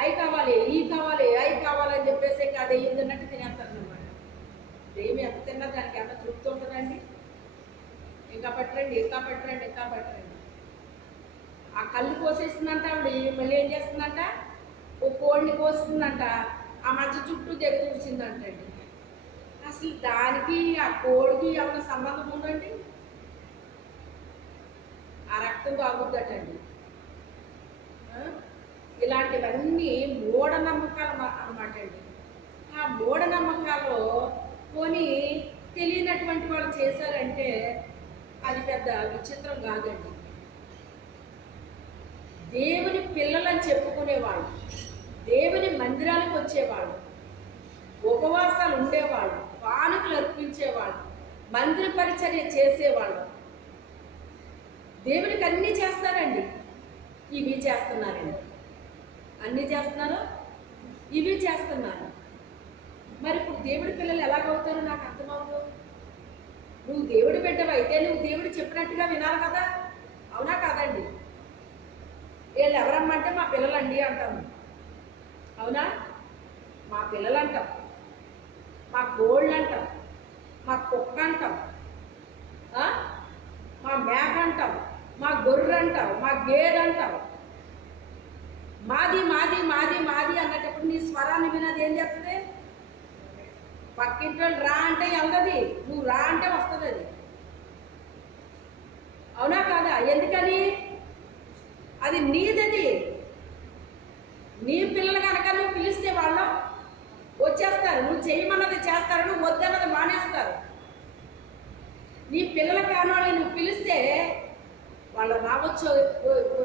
అవి కావాలి, ఇవి కావాలి, అవి కావాలని చెప్పేసి ఆ దెయ్యం తిన్నట్టు తినేస్తారు అన్నమాట. దెయ్యం ఎంత తిన్నా దానికి ఎంత తృప్తి ఉంటుందండి. ఇంకా పెట్టరండి, ఇంకా పెట్టరండి, ఇంకా పెట్టరండి. ఆ కళ్ళు కోసేస్తుందంట ఆవిడ. మళ్ళీ ఏం చేస్తుందంట, ఓ కోడిని కోస్తుందంట, ఆ మధ్య చుట్టూ దగ్గర తుడిచిందంటండి. అసలు దానికి ఆ కోడికి ఏమైనా సంబంధం ఉందండి? ఆ రక్తం తాగుద్దటండి. ఇలాంటివన్నీ మూఢనమ్మకాలు అన్నమాట అండి. ఆ మూఢనమ్మకాల్లో కొని తెలియనటువంటి వాళ్ళు చేశారంటే అది పెద్ద విచిత్రం కాదండి. దేవుని పిల్లలని చెప్పుకునేవాళ్ళు, దేవుని మందిరానికి వచ్చేవాళ్ళు, ఉపవాసాలు ఉండేవాళ్ళు, కానుకలు అర్పించేవాళ్ళు, మందిర పరిచర్య చేసేవాళ్ళు, దేవునికి అన్నీ చేస్తారండి. ఇవి చేస్తున్నారండి, అన్నీ చేస్తున్నారు, ఇవి చేస్తున్నారు. మరి ఇప్పుడు దేవుడి పిల్లలు ఎలాగవుతారో నాకు అర్థమవుతుంది. నువ్వు దేవుడి బిడ్డవైతే నువ్వు దేవుడు చెప్పినట్టుగా వినాలి కదా, అవునా కాదండి? వీళ్ళు ఎవరమ్మంటే మా పిల్లలండి అంటాము, అవునా? మా పిల్లలు అంటాం, మా కోళ్ళు అంటాం, మా కుక్క అంటాం, మా మేక అంటాం, మా గొర్రె అంటాం, మా గేదె అంటాం. మాది మాది మాది మాది అన్నటప్పుడు నీ స్వరాన్ని వినది ఏం చేస్తుంది? పక్కింటి వాళ్ళు రా అంటే వెళ్తుంది, నువ్వు రా అంటే వస్తుంది అది, అవునా కాదా? ఎందుకని? అది నీదది. నీ పిల్లలు కనుక నువ్వు పిలిస్తే వాళ్ళు వచ్చేస్తారు, నువ్వు చేయమన్నది చేస్తారు, నువ్వు వద్దన్నది మానేస్తారు. నీ పిల్లల కానోళ్ళని నువ్వు పిలిస్తే వాళ్ళు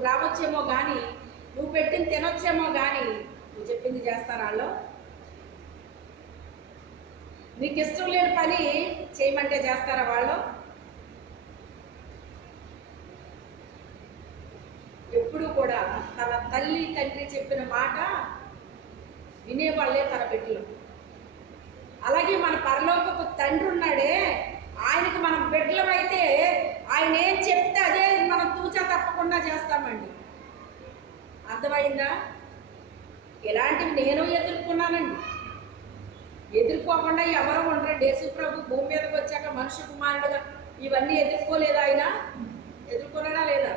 రావచ్చేమో కానీ నువ్వు పెట్టింది తినొచ్చేమో కానీ నువ్వు చెప్పింది చేస్తారు వాళ్ళు. నీకు ఇష్టం లేని పని చేయమంటే చేస్తారా వాళ్ళు? ఎప్పుడు కూడా తన తల్లి తండ్రి చెప్పిన మాట వినేవాళ్ళే తన బిడ్డలు. అలాగే మన పరలోకపు తండ్రి ఉన్నాడే, ఆయనకు మనం బిడ్డలమైతే ఆయన ఏం చెప్తే అదే మనం తూచా తప్పకుండా చేస్తామండి. అర్థమైందా? ఇలాంటివి నేను ఎదుర్కొన్నానండి. ఎదుర్కోకుండా ఎవరు ఉండరండి. యేసు ప్రభు భూమి మీదకి వచ్చాక మనుష్య కుమారుడుగా ఇవన్నీ ఎదుర్కోలేదా? ఆయన ఎదుర్కొన్నాడా లేదా?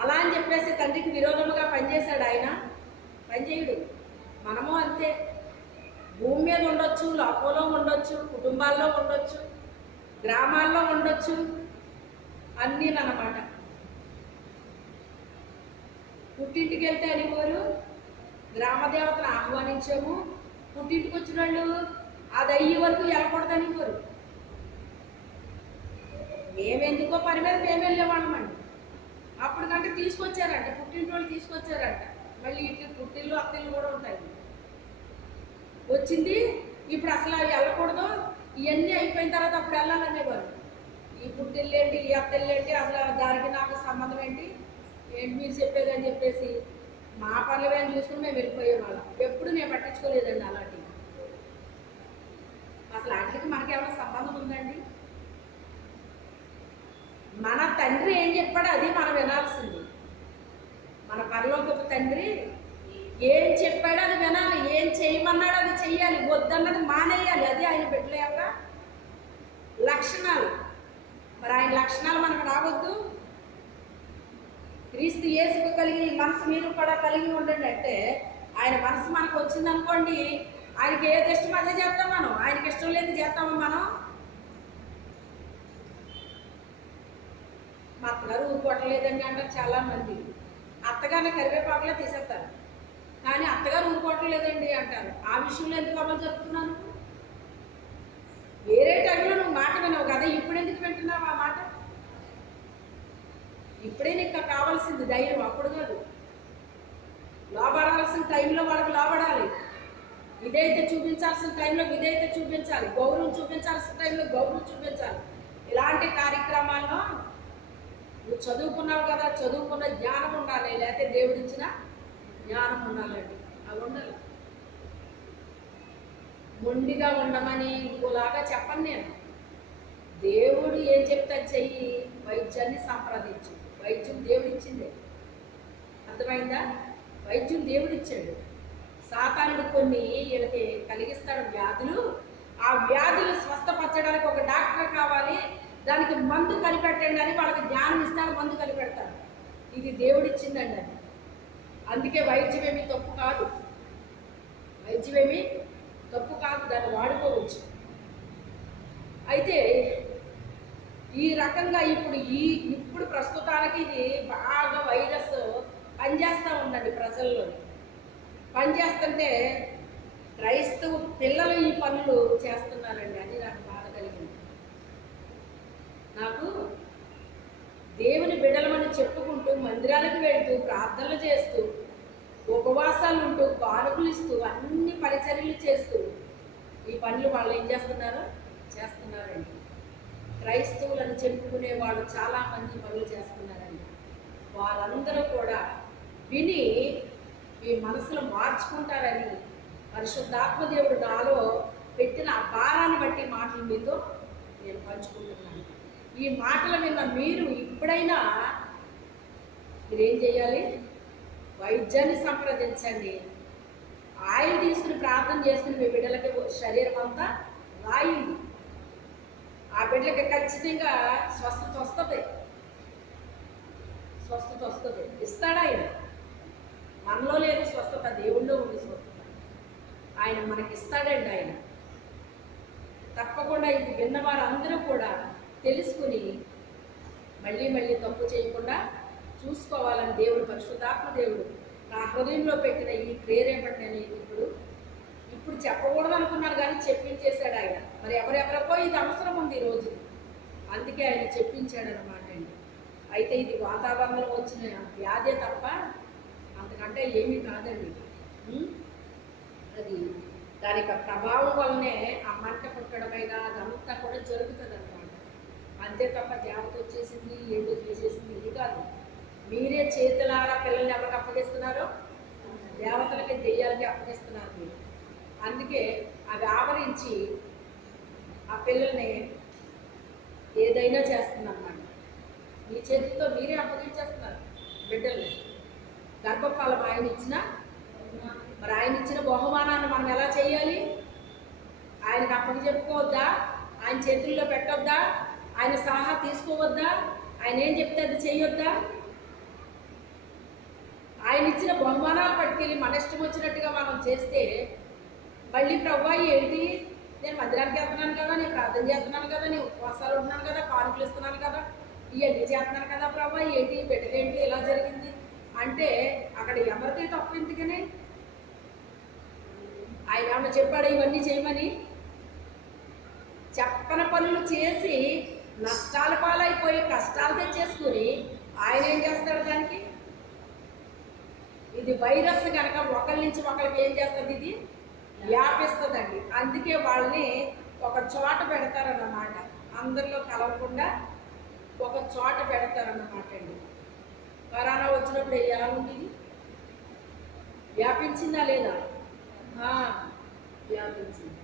అలా అని చెప్పేసి తండ్రికి విరోధముగా పనిచేశాడు ఆయన? పనిచేయుడు. మనము అంతే. భూమి మీద ఉండొచ్చు, లోకంలో ఉండొచ్చు, కుటుంబాల్లో ఉండొచ్చు, గ్రామాల్లో ఉండొచ్చు, అన్నీనమాట. పుట్టింటికి వెళ్తే అనేవారు గ్రామదేవతను ఆహ్వానించాము, పుట్టింటికి వచ్చిన వాళ్ళు అది అయ్యే వరకు వెళ్ళకూడదనేవారు. మేమెందుకో పని మీద మేము వెళ్ళేవాళ్ళమండి. అప్పటికంటే తీసుకొచ్చారంట, పుట్టింటి వాళ్ళు తీసుకొచ్చారంట. మళ్ళీ ఇట్లా పుట్టిల్లు అత్తిళ్ళు కూడా ఉంటాయి. వచ్చింది ఇప్పుడు అసలు అవి వెళ్ళకూడదు, ఇవన్నీ అయిపోయిన తర్వాత అప్పుడు వెళ్ళాలనేవారు. ఈ పుట్టిల్లు ఏంటి, ఈ అత్తిళ్ళు ఏంటి, అసలు దానికి నాకు సంబంధం ఏంటి, ఏంటి మీరు చెప్పేది అని చెప్పేసి మా పనులు మేము చూసుకుని మేము వెళ్ళిపోయేవాళ్ళం. ఎప్పుడు నేను పట్టించుకోలేదండి అలాంటివి. అసలు వాటికి మనకి ఏమైనా సంబంధం ఉందండి? మన తండ్రి ఏం చెప్పాడో అది మనం వినాల్సింది. మన పరలోకపు తండ్రి ఏం చెప్పాడో అది వినాలి, ఏం చేయమన్నాడో అది చెయ్యాలి, వద్దన్నది మానేయాలి. అది ఆయన బిడ్డల యొక్క లక్షణాలు. మరి ఆయన లక్షణాలు మనకు రావద్దు? క్రీస్తు యేసుకు కలిగి మనసు మీరు కూడా కలిగి ఉండండి అంటే, ఆయన మనసు మనకు వచ్చిందనుకోండి, ఆయనకి ఏది ఇష్టం అదే చేస్తాం మనం. ఆయనకి ఇష్టం లేదు చేస్తాము మనం. మా అత్తగారు ఊరుకోవట్లేదండి అంటారు చాలామంది. అత్తగారిని కరివేపాకులో తీసేస్తారు, కానీ అత్తగారు ఊరుకోవట్లేదండి అంటారు. ఆ విషయంలో ఎందుకు అమలు జరుపుతున్నాను? వేరే టైంలో నువ్వు మాట వినవు కదా, ఇప్పుడు ఎందుకు వింటున్నావు ఆ మాట? ఇప్పుడే నీకు కావాల్సింది ధైర్యం, అప్పుడు కాదు. లోబడాల్సిన టైంలో వాళ్ళకి లోబడాలి, విధేయత చూపించాల్సిన టైంలో విధేయత చూపించాలి, గౌరవం చూపించాల్సిన టైంలో గౌరవం చూపించాలి. ఇలాంటి కార్యక్రమాల్లో నువ్వు చదువుకున్నావు కదా, చదువుకున్న జ్ఞానం ఉండాలి, లేకపోతే దేవుడిచ్చిన జ్ఞానం ఉండాలండి. అవి ఉండాలి. మొండిగా ఉండమని ఇంకోలాగా చెప్పను నేను. దేవుడు ఏం చెప్తా చెయ్యి, వైద్యాన్ని సంప్రదించు. వైద్యం దేవుడిచ్చిందే, అర్థమైందా? వైద్యం దేవుడిచ్చాడు. సాతానుడు కొన్ని వీళ్ళకి కలిగిస్తాడు వ్యాధులు. ఆ వ్యాధులు స్వస్థపరచడానికి ఒక డాక్టర్ కావాలి, దానికి మందు కనిపెట్టండి అని వాళ్ళకి జ్ఞానం ఇస్తాడు, మందు కనిపెడతాడు. ఇది దేవుడిచ్చిందండి అది. అందుకే వైద్యమేమీ తప్పు కాదు, వైద్యమేమీ తప్పు కాదు, దాన్ని వాడుకోవచ్చు. అయితే ఈ రకంగా ఇప్పుడు ప్రస్తుతానికి ఇది బాగా వైరస్ పనిచేస్తూ ఉందండి ప్రజల్లో. పనిచేస్తుంటే క్రైస్తవ పిల్లలు ఈ పనులు చేస్తున్నారండి. అది నాకు బాధ కలిగింది. నాకు దేవుని బిడ్డలమని చెప్పుకుంటూ మందిరాలకు వెళ్తూ ప్రార్థనలు చేస్తూ ఉపవాసాలు ఉంటూ కానుకలు ఇస్తూ అన్ని పరిచర్యలు చేస్తూ ఈ పనులు వాళ్ళు ఏం చేస్తున్నారండి. క్రైస్తవులను చెప్పుకునే వాళ్ళు చాలామంది పనులు చేస్తున్నారండి. వారందరూ కూడా విని మీ మనసులో మార్చుకుంటారని పరిశుద్ధాత్మ దేవుడు నాలో పెట్టిన ఆ భారాన్ని బట్టి మాటలు మీతో నేను పంచుకుంటున్నాను. ఈ మాటలు విన్న మీరు ఇప్పుడైనా మీరేం చేయాలి? వైద్యాన్ని సంప్రదించండి. ఆయిల్ తీసుకుని ప్రార్థన చేసుకుని మీ బిడ్డలకి శరీరం అంతా రాయింది. ఆ బిడ్డలకి ఖచ్చితంగా స్వస్థత వస్తుంది. ఇస్తాడు ఆయన. మనలో లేదు స్వస్థత, దేవుళ్ళో ఉంది స్వస్థత. ఆయన మనకి ఇస్తాడండి. ఆయన తప్పకుండా ఇది విన్న వారందరూ కూడా తెలుసుకుని మళ్ళీ మళ్ళీ తప్పు చేయకుండా చూసుకోవాలని దేవుడు, పరిశుద్ధాత్మ దేవుడు నా హృదయంలో పెట్టిన ఈ ప్రేరేపణ నేను ఇప్పుడు చెప్పకూడదు అనుకున్నాను, కానీ చెప్పించేశాడు ఆయన. మరి ఎవరెవరికో ఇది అవసరం ఉంది ఈరోజు, అందుకే ఆయన చెప్పించాడు అనమాట అండి. అయితే ఇది వాతావరణంలో వచ్చిన వ్యాధే తప్ప అంతకంటే ఏమీ కాదండి. అది దాని యొక్క ప్రభావం వల్లనే ఆ మంట పుట్టడమైనా అదంతా కూడా జరుగుతుంది అనమాట. అంతే తప్ప దేవత వచ్చేసింది ఏదో చేసేసింది ఇది కాదు. మీరే చేతులారా పిల్లల్ని ఎవరికి అప్పగిస్తున్నారో దేవతలకి దెయ్యాలకి అప్పగిస్తున్నారు మీరు. అందుకే అవి ఆవరించి ఆ పిల్లల్ని ఏదైనా చేస్తుందన్నమాట. మీ చేతితో మీరే అప్పగించేస్తున్నారు బిడ్డల్ని. గర్భఫలం ఆయన ఇచ్చిన, మరి ఆయన ఇచ్చిన బహుమానాన్ని మనం ఎలా చేయాలి? ఆయనకు అప్పగి చెప్పుకోవద్దా? ఆయన చేతుల్లో పెట్టొద్దా? ఆయన సలహా తీసుకోవద్దా? ఆయన ఏం చెప్తే అది చేయొద్దా? ఆయన ఇచ్చిన బహుమానాలు పట్టుకెళ్ళి మన ఇష్టం వచ్చినట్టుగా మనం చేస్తే మళ్ళీ ప్రభు ఏంటి, నేను మందిరానికి వెళ్తున్నాను కదా, నేను ప్రార్థన చేస్తున్నాను కదా, నేను ఉపవాసాలు ఉంటున్నాను కదా, కానుకలు ఇస్తున్నాను కదా, ఇవన్నీ చేస్తున్నాను కదా ప్రభు, ఏంటి బిడ్డలేంటి ఇలా జరిగింది అంటే అక్కడ ఎవరిది తప్పు? ఎందుకని ఆయన ఏమన్నా చెప్పాడు ఇవన్నీ చేయమని? చెప్పని పనులు చేసి నష్టాల పాలైపోయి కష్టాలు తెచ్చేసుకుని ఆయన ఏం చేస్తాడు దానికి? ఇది వైరస్ కనుక ఒకరి నుంచి ఒకరికి ఏం చేస్తుంది? ఇది వ్యాపిస్తుందండి. అందుకే వాళ్ళని ఒక చోట పెడతారన్నమాట, అందరిలో కలవకుండా ఒక చోట పెడతారన్నమాట అండి. కరోనా వచ్చినప్పుడు ఎలా ఉండేది? వ్యాపించిందా లేదా? వ్యాపించింది.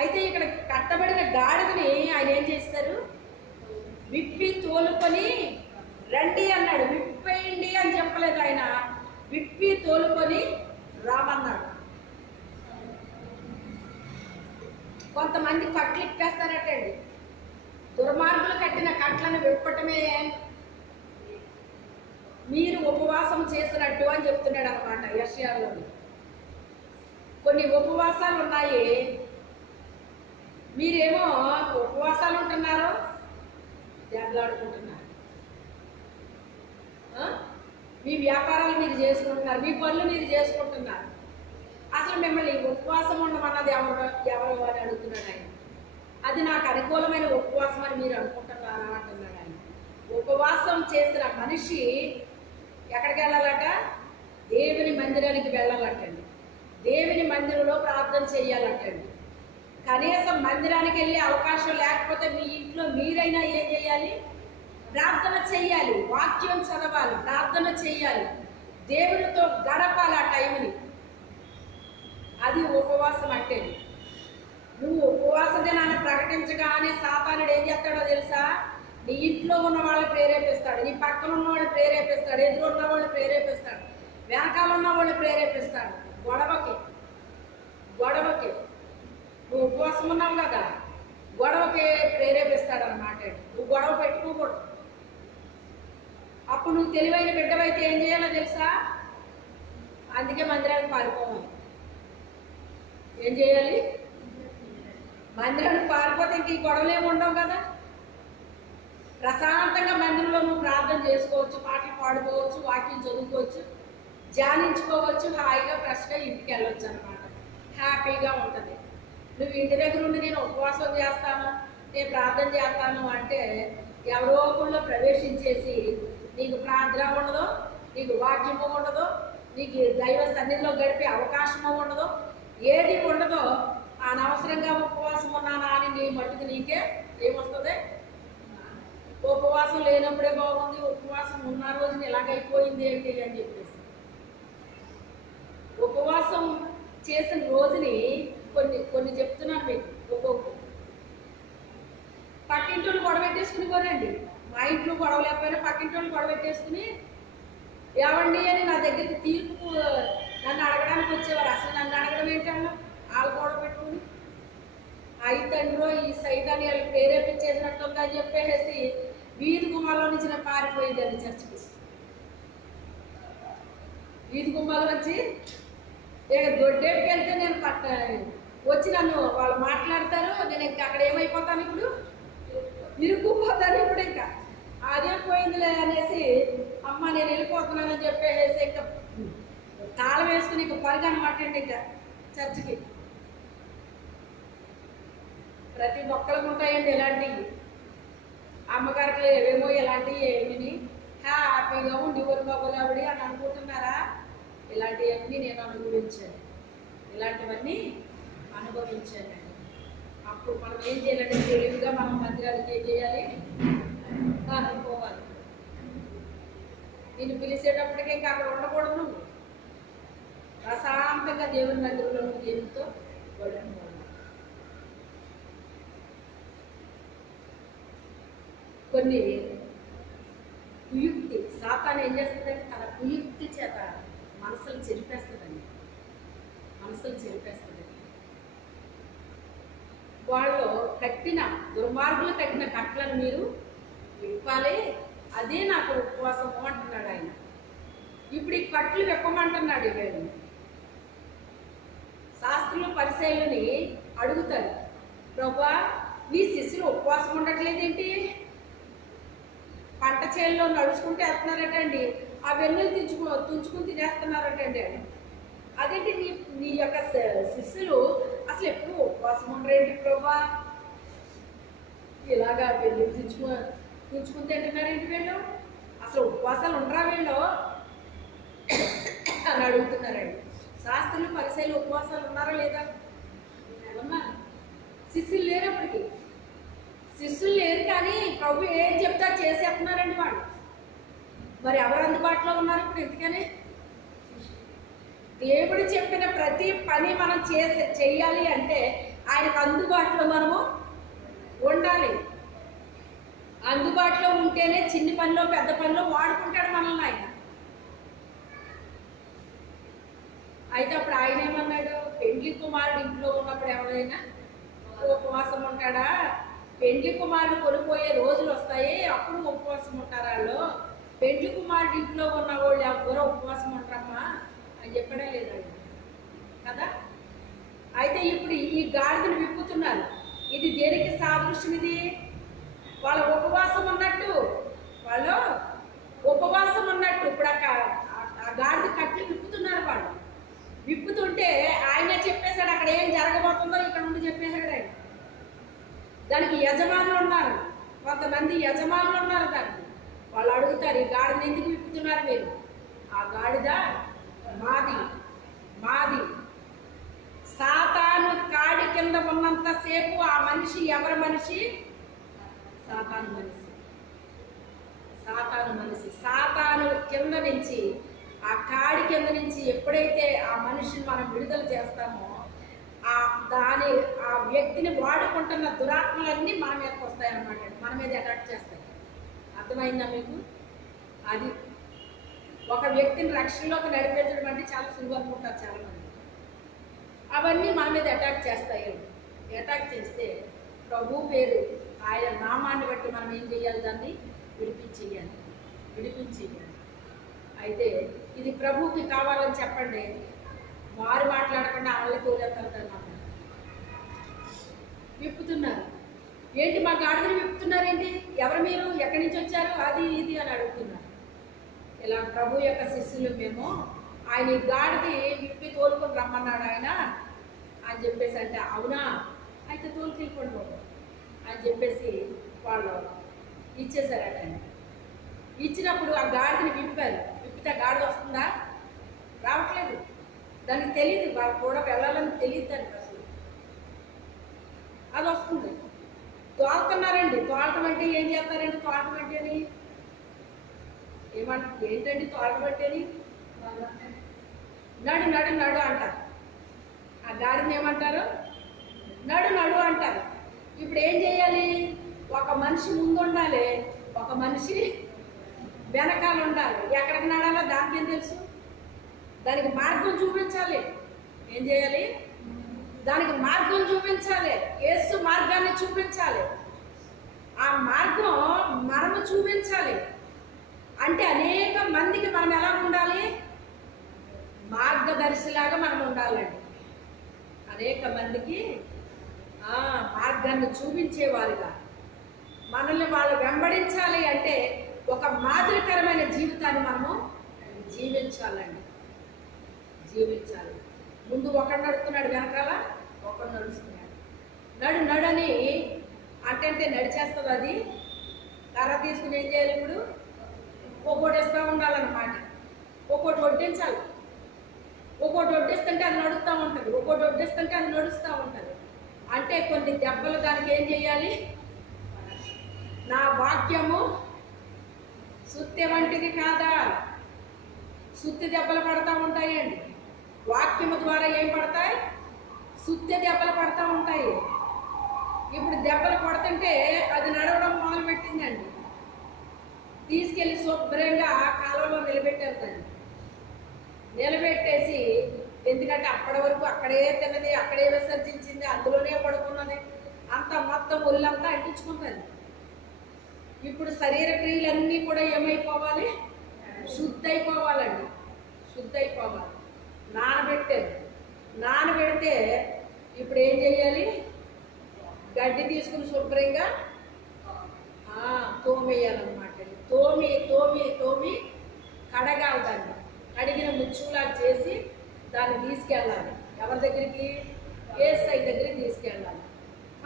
అయితే ఇక్కడ కట్టబడిన గాడిదని ఆయన ఏం చేస్తారు? విప్పి తోలుకొని రండి అన్నాడు. విప్పేయండి అని చెప్పలేదు ఆయన, విప్పి తోలుకొని రామన్నాడు. కొంతమంది కట్లు ఇప్పేస్తారటండి. దుర్మార్గులు కట్టిన కట్లను విప్పటమే మీరు ఉపవాసం చేసినట్టు అని చెప్తున్నాడు అనమాట యెషయాలో. కొన్ని ఉపవాసాలు ఉన్నాయి, మీరేమో ఉపవాసాలు ఉంటున్నారు, దెబ్బలాడుకుంటున్నారు. మీ వ్యాపారాలు మీరు చేసుకుంటున్నారు, మీ పనులు మీరు చేసుకుంటున్నారు. అసలు మిమ్మల్ని ఉపవాసం ఉండమన్నది ఎవరు అని అడుగుతున్నాడు ఆయన. అది నాకు అనుకూలమైన ఉపవాసం అని మీరు అనుకుంటున్నారా అంటున్నాడు ఆయన. ఉపవాసం చేసిన మనిషి ఎక్కడికి వెళ్ళాలట? దేవుని మందిరానికి వెళ్ళాలటండి. దేవుని మందిరంలో ప్రార్థన చేయాలటండి. కనీసం మందిరానికి వెళ్ళే అవకాశం లేకపోతే మీ ఇంట్లో మీరైనా ఏం చేయాలి? ప్రార్థన చెయ్యాలి, వాక్యం చదవాలి, ప్రార్థన చెయ్యాలి, దేవునితో గడపాలి ఆ టైంని. అది ఉపవాసం అంటే. నువ్వు ఉపవాస దినాన్ని ప్రకటించగానే సాతానుడు ఏం చేస్తాడో తెలుసా? నీ ఇంట్లో ఉన్న వాళ్ళని ప్రేరేపిస్తాడు, నీ పక్కన ఉన్న వాళ్ళని ప్రేరేపిస్తాడు, ఎదురు ఉన్న వాళ్ళని ప్రేరేపిస్తాడు, వెనకాల ఉన్న వాళ్ళని ప్రేరేపిస్తాడు. గొడవకి నువ్వు ఉపవాసం ఉన్నావు కదా, గొడవకి ప్రేరేపిస్తాడు అన్నమాట. నువ్వు గొడవ పెట్టుకోకూడదు. అప్పుడు నువ్వు తెలివైన బిడ్డవైతే ఏం చేయాలో తెలుసా? అందుకే మందిరానికి పారిపోవాలి. ఏం చేయాలి? మందిరానికి పారిపోతే ఇంక ఈ గొడవలేమి ఉండవు కదా. ప్రశాంతంగా మందిరంలో నువ్వు ప్రార్థన చేసుకోవచ్చు, పాటలు పాడుకోవచ్చు, వాక్యం చదువుకోవచ్చు, ధ్యానించుకోవచ్చు, హాయిగా ఫ్రెష్గా ఇంటికి వెళ్ళొచ్చు అనమాట. హ్యాపీగా ఉంటుంది. నువ్వు ఇంటి దగ్గర ఉండి నేను ఉపవాసం చేస్తాను, నేను ప్రార్థన చేస్తాను అంటే ఎవరో ఒకళ్ళు ప్రవేశించేసి నీకు ప్రార్థన ఉండదు, నీకు వాక్యము ఉండదు, నీకు దైవ సన్నిధిలో గడిపే అవకాశము ఉండదు, ఏది ఉండదో. అనవసరంగా ఉపవాసం ఉన్నానా అని నీ మట్టుకు నీకే ఏమొస్తుంది? ఉపవాసం లేనప్పుడే బాగుంది, ఉపవాసం ఉన్న రోజున ఇలాగైపోయింది ఏంటి అని చెప్పేసి. ఉపవాసం చేసిన రోజుని కొన్ని చెప్తున్నాను మీకు. ఒక్కొక్క పక్కింటోళ్ళు గొడవెట్టేసుకుని పోనండి. మా ఇంట్లో గొడవ లేకపోయినా పక్కింటోళ్ళు గొడవెట్టేసుకుని ఏవండి అని నా దగ్గరికి తీర్పు నన్ను అడగడానికి వచ్చేవారు. అసలు నన్ను అడగడం ఏంటన్నా? వాళ్ళు గొడవ పెట్టుకుని తండ్రో ఈ సైతాన్ని వాళ్ళు ప్రేరేపించేసినట్టుందని చెప్పేసి వీధి గుమ్మాలో నుంచి నేను పారిపోయేదాన్ని చర్చికి. వీధి గుమ్మాలో వచ్చి దొడ్డేటికి వెళ్తే నేను వచ్చి నన్ను వాళ్ళు మాట్లాడతారు, నేను ఇంకా అక్కడ ఏమైపోతాను? ఇప్పుడు ఇరుక్కుపోతాను. ఇప్పుడు ఇంకా అదే పోయిందిలే అనేసి అమ్మ నేను వెళ్ళిపోతున్నానని చెప్పేసి ఇంకా తాళం వేసుకుని ఇంకా పరుగు అనమాట అండి. ఇంకా చర్చికి ప్రతి ఒక్కరికి ఉంటాయండి ఇలాంటివి. అమ్మగారికి ఏవేమో ఇలాంటివి ఏమిని హ్యాపీగా ఉండి ఊరు బాబులు ఆవిడ అని అనుకుంటున్నారా? ఇలాంటివన్నీ నేను అనుభవించాను, ఇలాంటివన్నీ అనుభవించానండి. అప్పుడు మనం ఏం చేయాలంటే తెలివిగా మనం మందిరానికి ఏం చేయాలి? పోవాలి. నేను పిలిచేటప్పటికీ ఇంకా అక్కడ ఉండకూడదు. నువ్వు ప్రశాంతంగా దేవుని మందిరంలో నువ్వు దేవునితో గొడవ. కొన్ని కుయుక్తి సాతాను ఏం చేస్తుందంటే తన కుయుక్తి చేత మనసులు చెరిపేస్తుందండి. వాళ్ళు కట్టిన దుర్మార్గులు కట్టిన కట్లను మీరు విప్పాలి, అదే నాకు ఉపవాసము అంటున్నాడు ఆయన. ఇప్పుడు ఈ కట్లు విప్పమంటున్నాడు. వీళ్ళు శాస్త్రులు పరిసయ్యులని అడుగుతారు, ప్రభువా నీ శిష్యులు ఉపవాసం ఉండట్లేదేంటి? పంట చేల్లో నడుచుకుంటూ వెళ్తున్నారటండి, ఆ వెన్నులు తుంచుకుని తినేస్తున్నారటండి. అదేంటి నీ యొక్క శిష్యులు అసలు ఎప్పుడు ఉపవాసం ఉండరేంటి ప్రభువా? ఇలాగా వెన్నులు తుంచుకుని తింటున్నారేంటి వీళ్ళు? అసలు ఉపవాసాలు ఉండరా వీళ్ళు అని అడుగుతున్నారండి. శాస్త్రులు పరిసయ్యులు ఉపవాసాలు ఉన్నారా లేదా? ఉన్నారు. శిష్యులు లేనప్పటికీ, శిష్యులు లేరు కానీ ప్రభు ఏం చెప్తా చేసేస్తున్నారండి వాళ్ళు. మరి ఎవరు అందుబాటులో ఉన్నారు ఇప్పుడు? ఎందుకని దేవుడు చెప్పిన ప్రతి పని మనం చెయ్యాలి అంటే ఆయనకు అందుబాటులో మనము ఉండాలి. అందుబాటులో ఉంటేనే చిన్న పనిలో పెద్ద పనిలో వాడుకుంటాడు మనల్ని ఆయన. అయితే అప్పుడు ఆయన ఏమన్నాడు, పెండ్లి కుమారుడు ఇంట్లో ఉన్నప్పుడు ఎవరైనా ఉపవాసం ఉంటాడా? పెండ్లి కుమారుడు కొనిపోయే రోజులు వస్తాయి, అప్పుడు ఉపవాసం ఉంటారు వాళ్ళు. పెండ్లి కుమారుడు ఇంట్లో ఉన్న వాళ్ళు ఎవరో ఉపవాసం ఉంటారమ్మా అని చెప్పడం లేదా కదా? అయితే ఇప్పుడు ఈ గాడిదను విప్పుతున్నారు. ఇది దేనికి సాదృశ్యం? ఇది వాళ్ళ ఉపవాసం ఉన్నట్టు, వాళ్ళు ఉపవాసం ఉన్నట్టు. ఇప్పుడు ఆ గాడిద కట్లు విప్పుతున్నారు. వాళ్ళు విప్పుతుంటే ఆయనే చెప్పేశాడు అక్కడ ఏం జరగబోతుందో ఇక్కడ నుండి చెప్పేశాడు ఆయన. దానికి యజమానులు ఉన్నారు, కొంతమంది యజమానులు ఉన్నారు. దానికి వాళ్ళు అడుగుతారు, ఈ గాడిదని ఎందుకు విప్పుతున్నారు మీరు? ఆ గాడిద మాది మాది. సాతాను కాడి కింద ఉన్నంతసేపు ఆ మనిషి ఎవరి మనిషి? సాతాను మనిషి. సాతాను మనిషి. సాతాను కింద నుంచి, ఆ కాడి కింద నుంచి ఎప్పుడైతే ఆ మనిషిని మనం విడుదల చేస్తామో ఆ వ్యక్తిని వాడుకుంటున్న దురాత్మలన్నీ మన మీదకి వస్తాయి అన్నమాట. మన మీద అటాక్ చేస్తాయి. అర్థమైందా మీకు? అది ఒక వ్యక్తిని రక్షణలోకి నడిపించడం అంటే చాలా సులువు అనుకుంటారు చాలామంది. అవన్నీ మన మీద అటాక్ చేస్తాయి. అటాక్ చేస్తే ప్రభు పేరు, ఆయన నామాన్ని బట్టి మనం ఏం చేయాలి? దాన్ని విడిపించేయాలి. అయితే ఇది ప్రభువుకి కావాలని చెప్పండి. వారు మాట్లాడకుండా వాళ్ళకి తోలేస్తారన్నమాట. విప్పుతున్నారు. ఏంటి మా గాడిదని విప్పుతున్నారేంటి? ఎవరు మీరు? ఎక్కడి నుంచి వచ్చారు? అది ఇది అని అడుగుతున్నారు. ఇలా ప్రభు యొక్క శిష్యులు మేము, ఆయన ఈ గాడిది విప్పి తోలుకొని రమ్మన్నాడు ఆయన అని చెప్పేసి అంటే, అవునా అయితే తోలుకెళ్ళిపోండి అని చెప్పేసి వాళ్ళు ఇచ్చేసారట. ఇచ్చినప్పుడు ఆ గాడిదని విప్పారు. విప్పితే గాడిద వస్తుందా? రావట్లేదు. దానికి తెలియదు, వాళ్ళు కూడా వెళ్ళాలని తెలియదు దానికి అసలు. అది వస్తుంది. తోలుతున్నారండి. తోలటం అంటే ఏం చేస్తారండి? తోలటం అంటేని ఏంటండి? తోలటం అంటేని నడు నడు నడు అంటారు. ఆ గాడిని ఏమంటారు? నడు నడు అంటారు. ఇప్పుడు ఏం చేయాలి? ఒక మనిషి ముందు ఉండాలి, ఒక మనిషి వెనకాల ఉండాలి. ఎక్కడికి నడాలో దానికి ఏం తెలుసు? దానికి మార్గం చూపించాలి. ఏం చేయాలి? దానికి మార్గం చూపించాలి. యేసు మార్గాన్ని చూపించాలి. ఆ మార్గం మనము చూపించాలి. అంటే అనేక మందికి మనం ఎలా ఉండాలి? మార్గదర్శిలాగా మనం ఉండాలండి. అనేక మందికి మార్గాన్ని చూపించేవారుగా మనల్ని వాళ్ళు వెంబడించాలి అంటే ఒక మాదిరికరమైన జీవితాన్ని మనము జీవించాలండి. ముందు ఒకడు నడుస్తున్నాడు, వెనకాల ఒకడు నడుస్తున్నాడు. నడు నడని అంటే నడిచేస్తుంది. అది కర్ర తీసుకుని ఏం చేయాలి? ఇప్పుడు ఒక్కోటి ఇస్తూ ఉండాలన్నమాట. ఒక్కోటి వడ్డించాలి. ఒక్కోటి వడ్డిస్తుంటే అది నడుస్తూ ఉంటుంది, ఒక్కోటి వడ్డిస్తుంటే అది నడుస్తూ ఉంటుంది. అంటే కొన్ని దెబ్బలు దానికి ఏం చేయాలి? నా వాక్యము సుత్తి వంటిది కాదా? సుత్తి దెబ్బలు పడతా ఉంటాయండి. వాక్యము ద్వారా ఏం పడతాయి? సుత్తి దెబ్బలు పడతా ఉంటాయి. ఇప్పుడు దెబ్బలు పడుతుంటే అది నడవడం మొదలుపెట్టిందండి. తీసుకెళ్ళి శుభ్రంగా కాలంలో నిలబెట్టేదండి. నిలబెట్టేసి, ఎందుకంటే అప్పటి వరకు అక్కడే తిన్నది, అక్కడే విసర్జించింది, అందులోనే పడుకున్నది, అంత మొత్తం ఒళ్ళంతా అంటించుకుంటుంది. ఇప్పుడు శరీర క్రియలన్నీ కూడా ఏమైపోవాలి? శుద్ధి అయిపోవాలండి. నానబెడితే ఇప్పుడు ఏం చేయాలి? గడ్డి తీసుకుని శుభ్రంగా తోమేయాలన్నమాట. తోమి కడగాలి. దాన్ని కడిగిన ముచ్చులా చేసి దాన్ని తీసుకెళ్ళాలి. ఎవరి దగ్గరికి? యేసయ్య దగ్గరికి తీసుకెళ్ళాలి.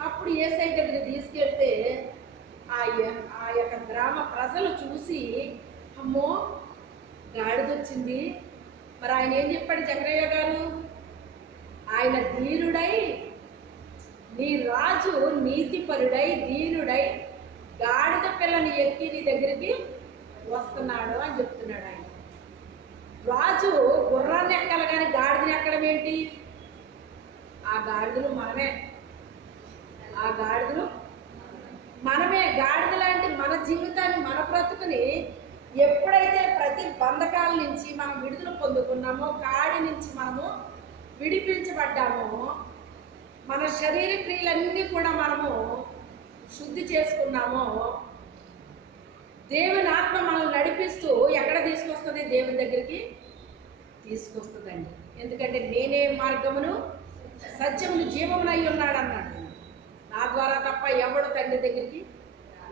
అప్పుడు యేసయ్య దగ్గరికి తీసుకెళ్తే ఆ యొక్క గ్రామ ప్రజలు చూసి, అమ్మో గాడిదొచ్చింది. మరి ఆయన ఏం చెప్పాడు జకరయ్య గారు? ఆయన ధీరుడై, నీ రాజు నీతిపరుడై ధీరుడై గాడిద పిల్లని ఎక్కి నీ దగ్గరికి వస్తున్నాడు అని చెప్తున్నాడు ఆయన. రాజు గుర్రాన్ని ఎక్కాలి కానీ గాడిదని ఎక్కడం ఏంటి? ఆ గాడిదలు మనమే, ఆ గాడిదలు మనమే. గాడిద లాంటి మన జీవితాన్ని, మన బ్రతుకుని ఎప్పుడైతే ప్రతి బంధకాల నుంచి మనం విడుదల పొందుకున్నామో, కాడి నుంచి మనము విడిపించబడ్డామో, మన శరీర క్రియలన్నీ కూడా మనము శుద్ధి చేసుకున్నామో, దేవుని ఆత్మ మనల్ని నడిపిస్తూ ఎక్కడ తీసుకొస్తుంది? దేవుని దగ్గరికి తీసుకొస్తుందండి. ఎందుకంటే నేనే మార్గమును సత్యమును జీవమును అయి ఉన్నాడు అన్నాడు. నా ద్వారా తప్ప ఎవడు తండ్రి దగ్గరికి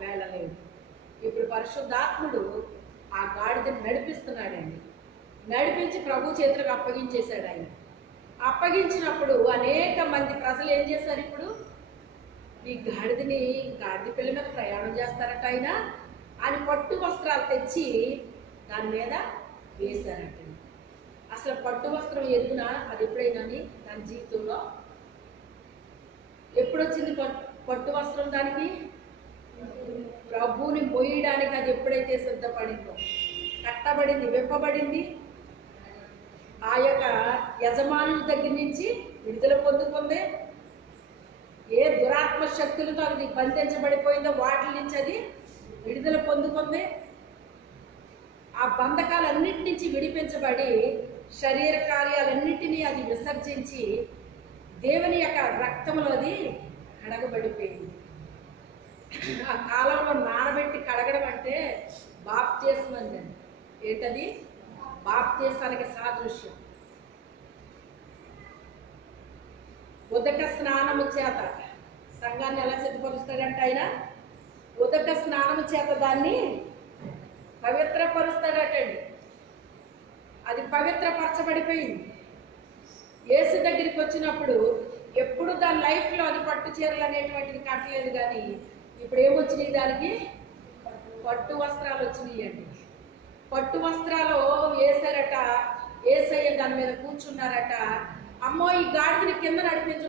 వెళ్ళలేడు. ఇప్పుడు పరిశుద్ధాత్ముడు ఆ గాడిదని నడిపిస్తున్నాడండి. నడిపించి ప్రభు చేతులకు అప్పగించేశాడు ఆయన. అప్పగించినప్పుడు అనేక మంది ప్రజలు ఏం చేశారు? ఇప్పుడు ఈ గాడిద పిల్ల మీద ప్రయాణం చేస్తారట ఆయన అని పట్టు వస్త్రాలు తెచ్చి దాని మీద వేశారట. అసలు పట్టు వస్త్రం ఎరుగునా? అది ఎప్పుడైనా తన జీవితంలో ఎప్పుడొచ్చింది పట్టు వస్త్రం? దానికి ప్రభువుని మోయడానికి అది ఎప్పుడైతే సిద్ధపడిందో, కట్టబడింది, విప్పబడింది, ఆ యొక్క యజమానుల దగ్గర నుంచి విడుదల పొందుకుంది. ఏ దురాత్మ శక్తులతో అది బంధించబడిపోయిందో వాటి నుంచి అది విడుదల పొందుకుంది. ఆ బంధకాలన్నిటి నుంచి విడిపించబడి శరీర కార్యాలన్నిటినీ అది విసర్జించి దేవుని యొక్క రక్తంలో అది కడగబడిపోయింది. ఆ కాలంలో నానబెట్టి కడగడం అంటే బాప్తిస్మం అండి. ఏంటది? బాప్తిసానికి సాదృశ్యం. ఉదక స్నానము చేత సంఘాన్ని ఎలా సిద్ధపరుస్తాడంటే ఆయన ఉదక స్నానము చేత దాన్ని పవిత్రపరుస్తాడటండి. అది పవిత్రపరచబడిపోయింది. యేసు దగ్గరికి వచ్చినప్పుడు ఎప్పుడు దాని లైఫ్లో అది పట్టు చీరలు అనేటువంటిది కట్టలేదు, కానీ ఇప్పుడు ఏమొచ్చినాయి? దానికి పట్టు వస్త్రాలు వచ్చినాయి అండి. పట్టు వస్త్రాలు వేసారట. యేసయ్య దాని మీద కూర్చున్నారట. అమ్మో, ఈ గాడిదని కింద నడిపించు